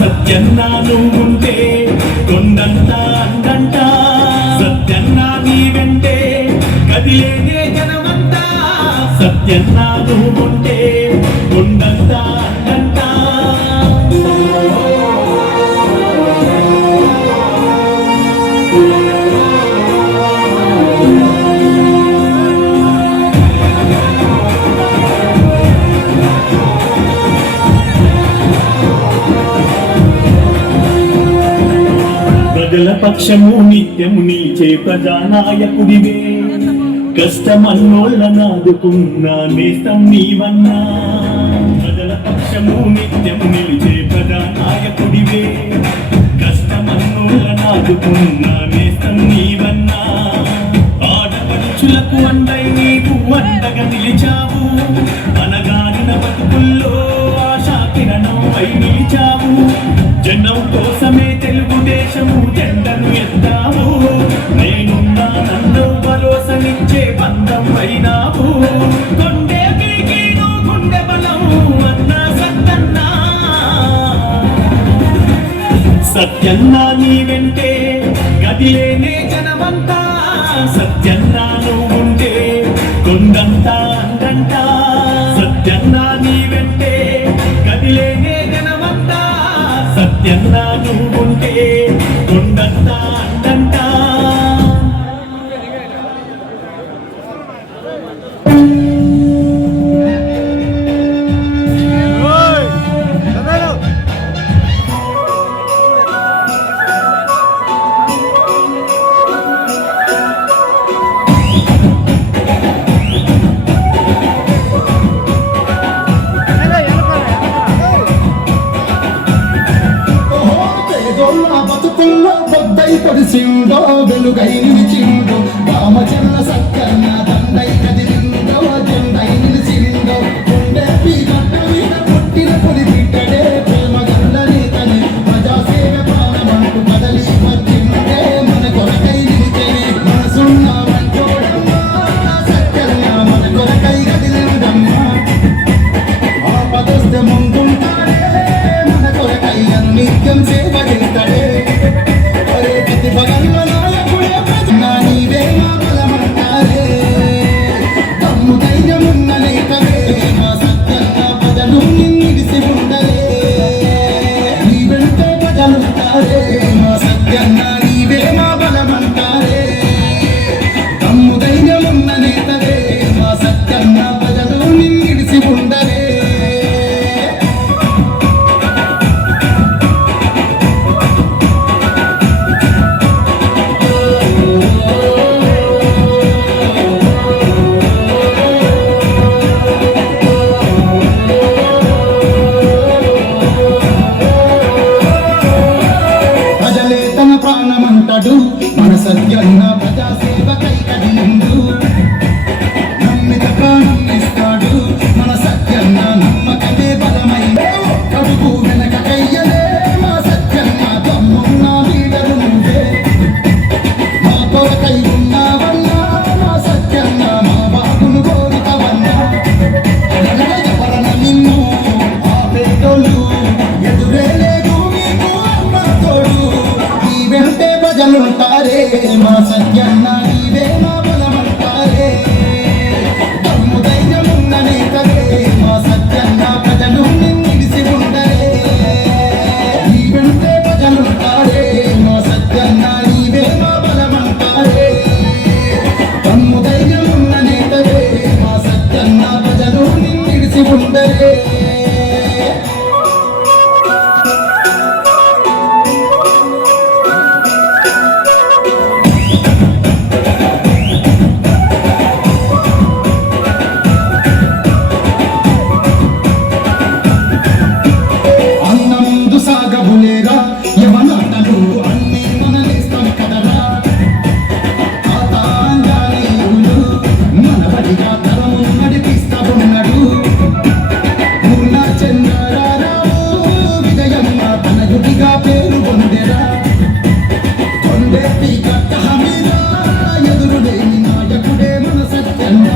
సత్యన్న నువ్వుంటే కొండంతా అందంట కదిలేదే జనమంతా సత్యన్నా నువ్వుంటే కొండంతా అందంతా ప్రజల పక్షము నిత్యము నీచే ప్రజానాయకుడివే కష్టమన్నోళ్ళ నాదుకున్నా నేస్తం నీవన్నా ప్రజల పక్షము నిత్యము నిలిచే ప్రజానాయకుడివే కష్టమన్నోళ్ళ నాదుకున్నా నేస్తం నీవన్నా ఆడపడుచులకు అండై నీవు అండగా నిలిచావు అనగానిన బతుకుల్లో ఆశా కిరణం పై నిలిచావు జనం కోసమే తెలుగుదేశము జెండను ఎత్తావు నేనున్నా నన్ను భరోసనిచ్చే బంధం అయినావు కొండేకి నువ్వు గుండె బలం అన్నా సత్తన్నా సత్యన్నా నీ వెంటే గదిలేనే జనమంతా సత్యన్నా నువ్వుంటే కొండంతా అందంతా సత్యన్నా నీ వెంటే గదిలేనే జనమంతా సత్యన్నా నువ్వుంటే కొండంతా అందంతా పొడిసిందో వెలుగై నిలిచిందో రామచంద్ర సత్యన్న దండై కదిలిందో జెండై నిలిచిందో గుండె గడ్డ మీద పుట్టిన పులి బిడ్డడే ప్రేమ గల్లని తని ప్రజాసేవ ప్రాణమంటూ కదలి వచ్చిందే మన కొరకై నిలిచని మనసున్న మంచోడమ్మా సత్యన్న మన కొరకై కదిలిందమ్మా ఆపదొస్తే ముందుంటాడే మన కొరకై నిత్యం సేవ చేస్తాడే మన సత్యన్న ప్రజాసేవకై కదిలిండు నమ్మిత ప్రాణం ఇస్తాడు మన సత్యన్న నమ్మకమే బలమై కడుపు వెనక కయ్యలే మా సత్యన్న తమ్మున్న లీడరు నువ్వే మా కొరకై ఉన్నావన్నా మా సత్యన్న మా బాబును కోరుతావన్నా ఎవరన నిన్ను ఆపేటోళ్ళు ఎదురే లేదు నీకు అమ్మ తోడు నీ వెంటే ప్రజలుంటారే మా సత్యన్న నీవే మా బలమంటారే తమ్ము ధైర్యమున్న నేతలే మా సత్యన్న ప్రజలు నిన్నిడిసి ఉండరే నీ వెంటే ప్రజలుంటారే మా సత్యన్న నీవే మా బలమంటారే తమ్ము ధైర్యమున్న నేతలే మా సత్యన్న ప్రజలు నిన్నిడిసి ఉండరే సాగబులేరా యవనాటలు అన్నీ మనలేస్తాం కదరా తాతాంగానేయులు మనబడిగా తరము నడిపిస్తా ఉన్నాడు పూర్ణ చంద్రరావు విజయమ్మ తనయుడిగా పేరు పొందెరా కొండెప్పి కట్ట మీద ఎదురులేని నాయకుడే మన సత్యన్న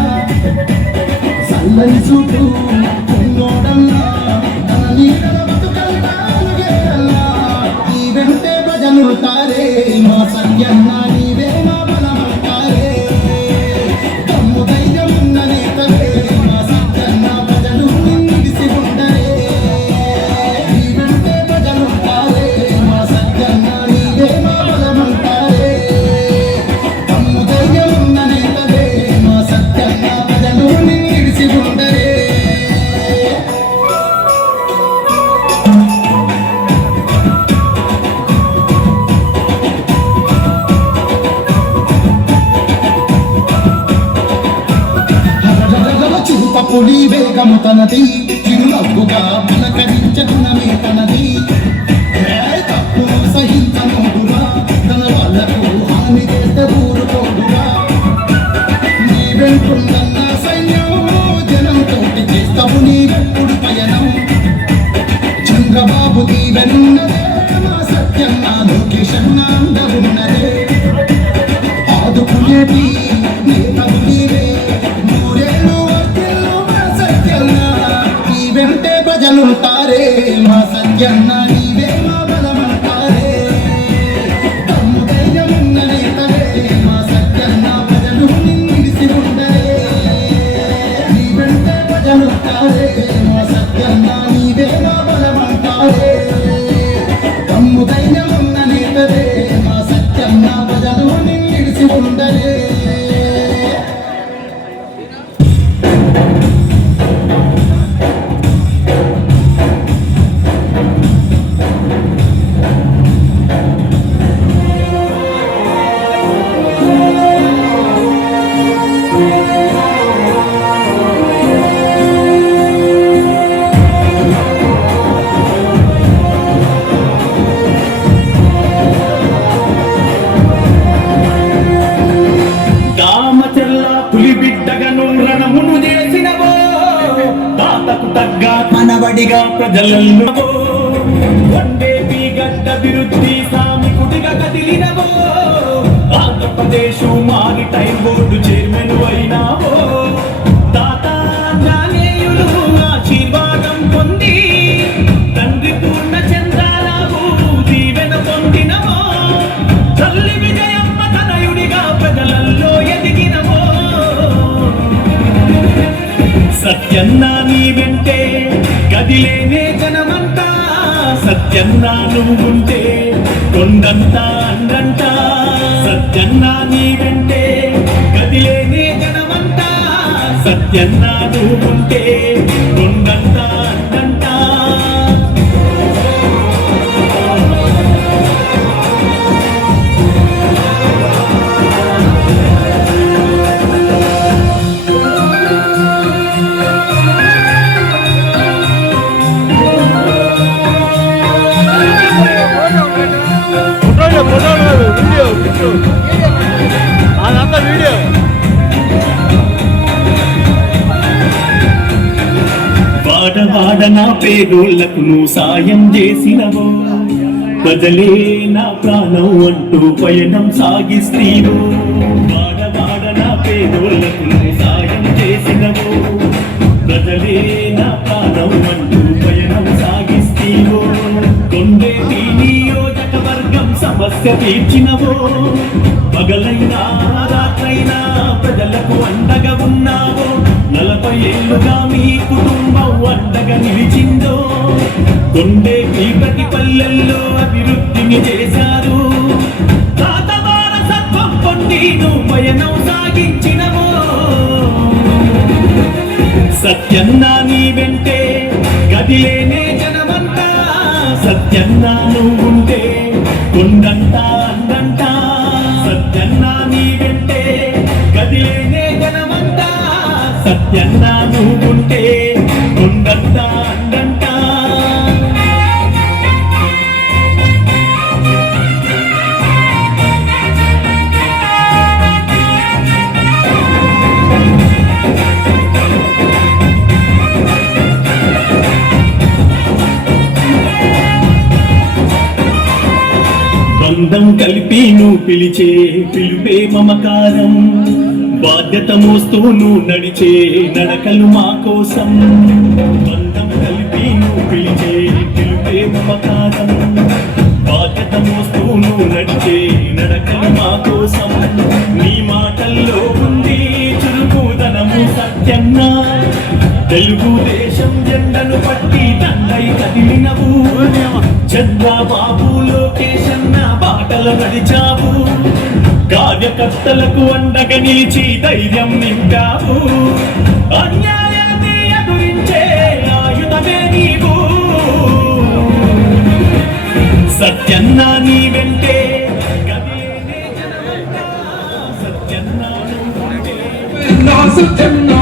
సల్లని చూపు ఉన్నోడల్లా తన నీడల ప్రజలుంటారే మా సత్యన్న నీవే మా బలమంటారే తొలి వేగము తనది, చిరునవ్వుగా పలకరించే గుణమే తనది. తప్పును సహించనుడురా, తన వాళ్ళకు హాని చేస్తే ఊరుకోడురా. నీ వెంటున్న సైన్యం జనంతోటి చేస్తావు నీ వెప్పుడు పయనం. చంద్రబాబు దీవెనున్నదే, మా సత్యన్న లోకేశన్న అందరున్నదే. ఆదుకునేటి నేతలు నీవే, నూరేళ్ళు వర్ధిల్లు మా సత్యన్న. నీ వెంటే ప్రజలుంటారే, మా సత్యన్న నీవే మా బలమంటారే. తమ్ము ధైర్యమున్న నేతలే, మా సత్యన్న ప్రజలు నిన్నిడిసి ఉండరే. నీ వెంటే ప్రజలుంటారే, మా సత్యన్న నీవే మా బలమంటారే. తమ్ము ధైర్యమున్న నేతలే, మా సత్యన్న ప్రజలు నిన్నిడిసి ఉండరే. దామచర్ల పులి బిడ్డగను రణమును చేసినవో, తాతకు తగ్గ మనవడిగా ప్రజలలో వండేపి గడ్డ అభివృద్ధి సామికుడిగా కదిలినవో, ఆంధ్రప్రదేశ్ మారిటైమ్ బోర్డు చైర్మన్ అయినావో. తాత జానేయులు ఆశీర్వాదం పొంది తండ్రి పూర్ణ చంద్రారావు దీవెన పొందినవో. తల్లి విజయమ్మ తనయుడిగా ప్రజలల్లో ఎదిగినవో. సత్యన్న నీ వెంటే గదిలేనే జనమంతా, సత్యన్న నువ్వుంటే కొండంతా అందంట. సత్యన్న నీ వెంటే గదిలేనే జనమంతా, సత్యన్న నువ్వుంటే కొండంతా అందంట. వాడవాడ నా పేదోళ్లకు నువ్వు సాయం చేసినవో, ప్రజలే నా ప్రాణం అంటూ పయనం సాగిస్తీవో. వాడవాడ నా పేదోళ్లకు నువ్వు సాయం చేసినవో, ప్రజలే నా ప్రాణం అంటూ పయనం సాగిస్తీవో. కొండేటి నియోజకవర్గం సమస్య తీర్చినవో, పగలైనా రాత్రైనా ప్రజలకు అండగా ఉన్నావో. 40 ఏళ్లుగా మీ కుటుంబం అండగా నిలిచిందో, కొండేటి ప్రతి పల్లెల్లో అభివృద్ధిని చేశారు. తాత వారసత్వం పొంది నువ్వు పయనం సాగించినవో. సత్యన్న నీ వెంటే గదిలేనే జనమంతా, సత్యన్న నువ్వుంటే కొండంతా అందంట. సత్యన్న నీ వెంటే గదిలేనే జనమంతా, సత్యన్న నువ్వుంటే కొండంతా అందంట. బంధం కలిపి నువ్వు పిలిచే పిలుపే మమకారం, బాధ్యత మోస్తూ నువ్వు నడిచే నడకలు మా కోసం. బంధం కలిపి నువ్వు పిలిచే పిలుపే మమకారం, బాధ్యత మోస్తూ నువ్వు నడిచే నడకలు మా కోసం. నీ మాటల్లో ఉంది చురుకుదనము సత్యన్న, తెలుగుదేశం జెండను పట్టి తండై కదిలినవు. చంద్రబాబు లోకేశన్న బాటలు నడిచావు, కార్యకర్తలకు అండగా నిలిచి ధైర్యం నింపావు. అన్యాయాన్ని ఎదురించే ఆయుధమే నీవు. సత్యన్న నీ వెంటే గదిలేనే జనమంతా, సత్యన్న నువ్వుంటే నా సత్యన్న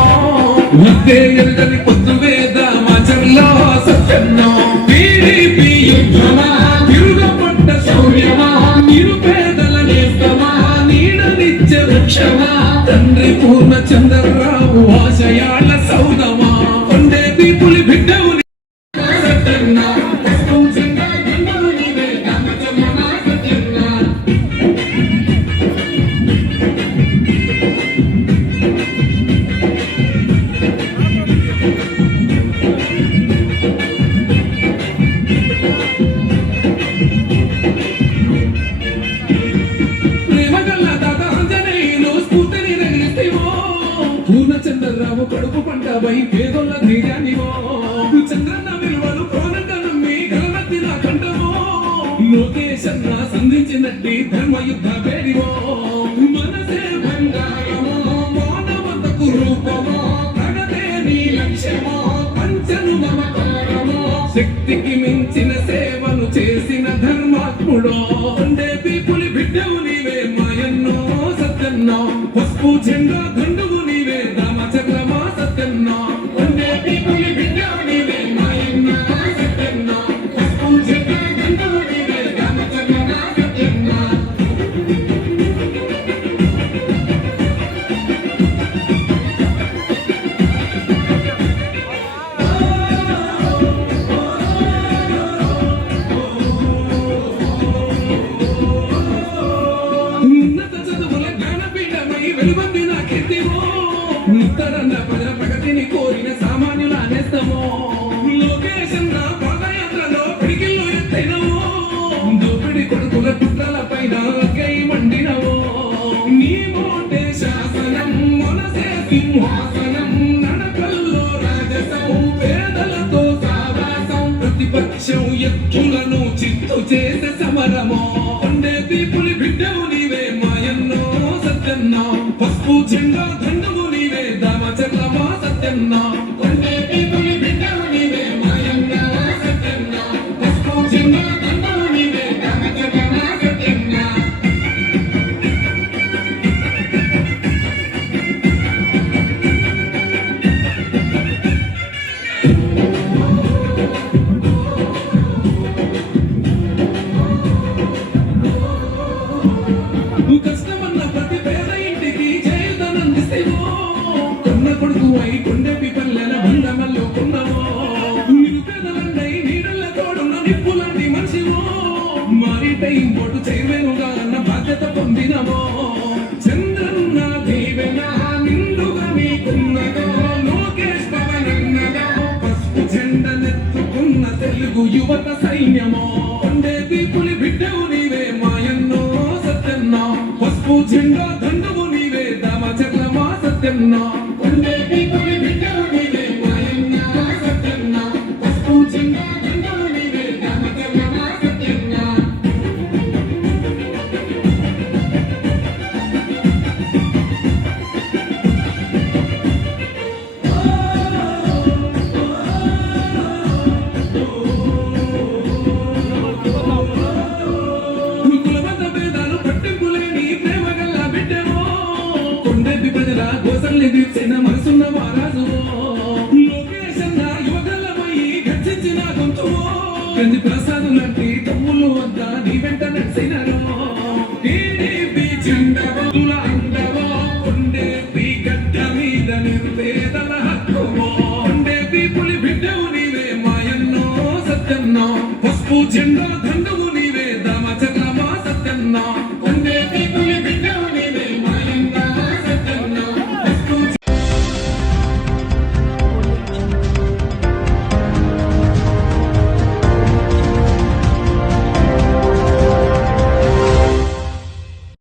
విద్యే ఎరుగని పొద్దు వేద మాచర్లో సత్యన్న టీడీపీ యుద్ధమా తిరుగపడ్డ శౌర్యమా నిరుపేదల నేస్తమా నీడనిచ్చే వృక్షమా తండ్రి పూర్ణ చంద్రరావు ఆశయాల సౌదమా కొండేపి పులి బిడ్డవు సత్యన్న పసుపు జెండా దండము నీవే రామచంద్రమ సత్యన్న ప్రేమగల్ల తాత ఆంజనేయులు స్ఫూర్తిని రగిలిస్తేవో పూర్ణచంద్రరావు కడుపు పంటపై పేదోళ్ళ ధైర్యానివో చంద్రన్న విలువలు ప్రాణంగా నమ్మి గలమెత్తిన కంటవో లోకేశన్న సంధించినట్టి ధర్మయుద్ధ పేరివో మనసే బంగారమో మానవతకు రూపమో ప్రగతే నీ లక్ష్యమో పంచను మమకారమో శక్తికి మించిన సేవను చేసిన ధర్మాత్ముడో కొండేపి పులి బిడ్డవు నీవే మాయన్నో సత్యన్న పసుపు జెండా దండువు నీవే రామచంద్రమా సత్యన్న కొండేపి పులి బిడ్డవు నీవే మాయన్న సత్యన్న పసుపు జెండా దండము నీవే రామచంద్రమ సత్యన్న ఉన్నత చదువుల జ్ఞానపీఠమై వెలువొందిన కీర్తివో ఉత్తరన్న ప్రజల ప్రగతిని కోరిన సామాన్యుల నేస్తమో లోకేశన్న పాదయాత్రలో పిడికిల్లో ఎత్తైనవో దోపిడి కొడుకుల కుట్రల పైన కై మండినవో నీ మోటే శాసనం మనసే సింహాసనం నడకల్లో రాజసం పేదలతో సావాసం ప్రతిపక్షం ఎత్తులను చిత్తు చేసే సమరమో కొండేపి పులి బిడ్డవు నీవే మాయన్నో సత్యన్న పసుపు జెండా దండము నీవే దామచర్లమా సత్యన్న కొండేపి పులి బిడ్డవు నీవే మాయన్న సత్యన్న పసుపు జెండా దండము నీవే రామచంద్రమ సత్యన్న నువ్వు కష్టమన్న ప్రతి పేద ఇంటికి చేయుతనందిస్తేవో కొన్న కొడుకు అయి కొండెపి పల్లెల బంధమల్లో కొన్నవో నిరుపేదలందై నీడల్ల తోడున్న నిప్పులాంటి మనిషివో మారిటైం బోర్డు చైర్మన్గా అన్న బాధ్యత పొందినవో చంద్రన్న దీవెన నిండుగా నీకున్నదో లోకేష్ పవనన్నదో పసుపు జెండనెత్తుకున్న తెలుగు యువత సైన్యమో కొండేపి పులి బిడ్డవు నీవే మాయన్నో సత్యన్న పసుపు జెండా దండము నీవే దామచర్లమా సత్యన్న కొండేపి పులి బిడ్డవు నీవే మాయన్న సత్యన్న పసుపు జెండా దండము నీవే రామచంద్రమ సత్యన్న కులమత భేదాలు పట్టింపులేని ప్రేమగల్ల బిడ్డవో కొండేపి ప్రజల గోసల్ని తీర్చిన మనసున్న వారాజువో లోకేశన్న యువగల్లమయ్యి గర్జించిన గొంతువో గంజి ప్రసాద్ లాంటి తమ్ముళ్ళు వద్ద నీ వెంట నడిసినరో టీడీపీ జెండవోల అందవో కొండేపి గడ్డ మీద నిర్వేదన హక్కువో కొండేపి పులి బిడ్డవు నీవే మాయన్నో సత్యన్న పసుపు జెండా దండవు